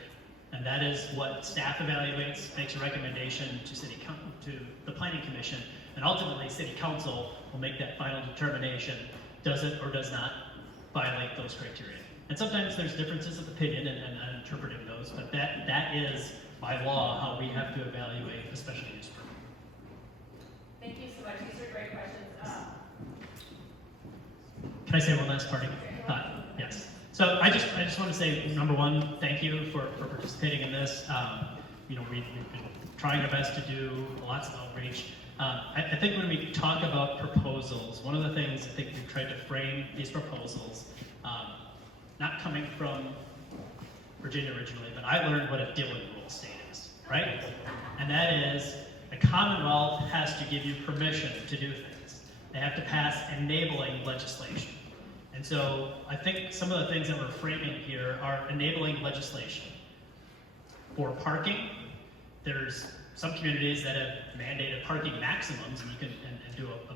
And that is what staff evaluates, makes a recommendation to the Planning Commission, and ultimately City Council will make that final determination, does it or does not violate those criteria. And sometimes there's differences of opinion and interpreting those, but that is by law how we have to evaluate a special use permit. Thank you so much. These are great questions. Can I say one last parting? Yes. So I just want to say, number one, thank you for participating in this. You know, we've been trying our best to do lots of outreach. I think when we talk about proposals, one of the things I think we've tried to frame these proposals, not coming from Virginia originally, but I learned what a Dillon rule state is, right? And that is, the Commonwealth has to give you permission to do things. They have to pass enabling legislation. And so I think some of the things that we're framing here are enabling legislation. For parking, there's some communities that have mandated parking maximums, and you can and do a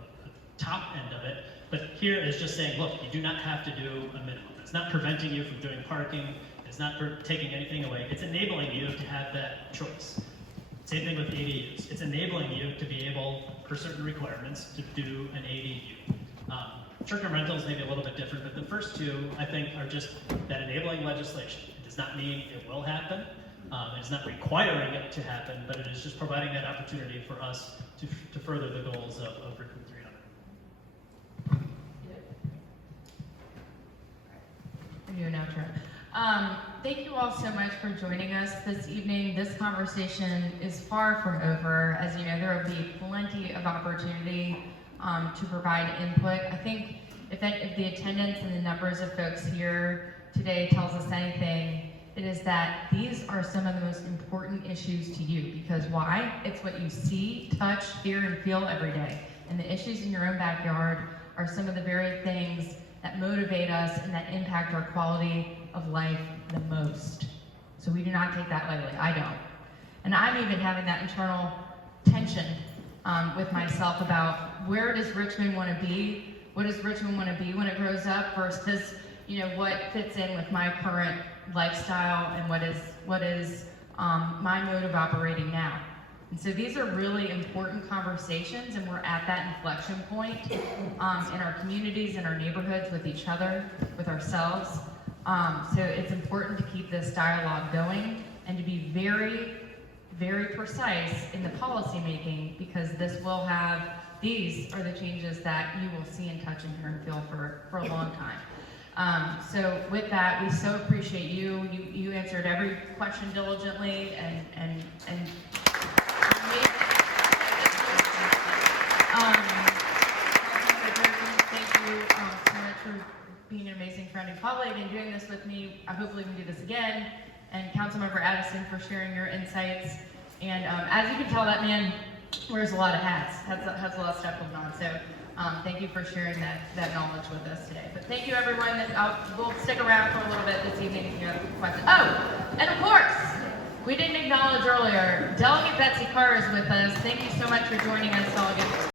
top end of it. But here is just saying, look, you do not have to do a minimum. It's not preventing you from doing parking. It's not taking anything away. It's enabling you to have that choice. Same thing with ADUs. It's enabling you to be able, for certain requirements, to do an ADU. Short-term rentals may be a little bit different, but the first two, I think, are just that enabling legislation. It does not mean it will happen. It's not requiring it to happen, but it is just providing that opportunity for us to further the goals of Recruit 300. New outro. Thank you all so much for joining us this evening. This conversation is far from over. As you know, there will be plenty of opportunity to provide input. I think if the attendance and the numbers of folks here today tells us anything, it is that these are some of the most important issues to you. Because why? It's what you see, touch, hear, and feel every day. And the issues in your own backyard are some of the very things that motivate us and that impact our quality of life the most. So we do not take that lightly. I don't. And I'm even having that internal tension with myself about where does Richmond want to be? What does Richmond want to be when it grows up versus, you know, what fits in with my current lifestyle and what is my mode of operating now. And so these are really important conversations, and we're at that inflection point in our communities, in our neighborhoods, with each other, with ourselves. So it's important to keep this dialogue going and to be very, very precise in the policy making, because these are the changes that you will see and touch and hear and feel for a long time. So with that, we so appreciate you. You answered every question diligently and thank you so much for being an amazing friend and colleague and doing this with me. Hopefully we can do this again. And Councilmember Addison for sharing your insights. And as you can tell, that man wears a lot of hats, has a lot of stuff going on. So thank you for sharing that knowledge with us today. But thank you, everyone. We'll stick around for a little bit this evening if you have questions. Oh, and of course, we didn't acknowledge earlier, Delegate Betsy Carr is with us. Thank you so much for joining us, Delegate.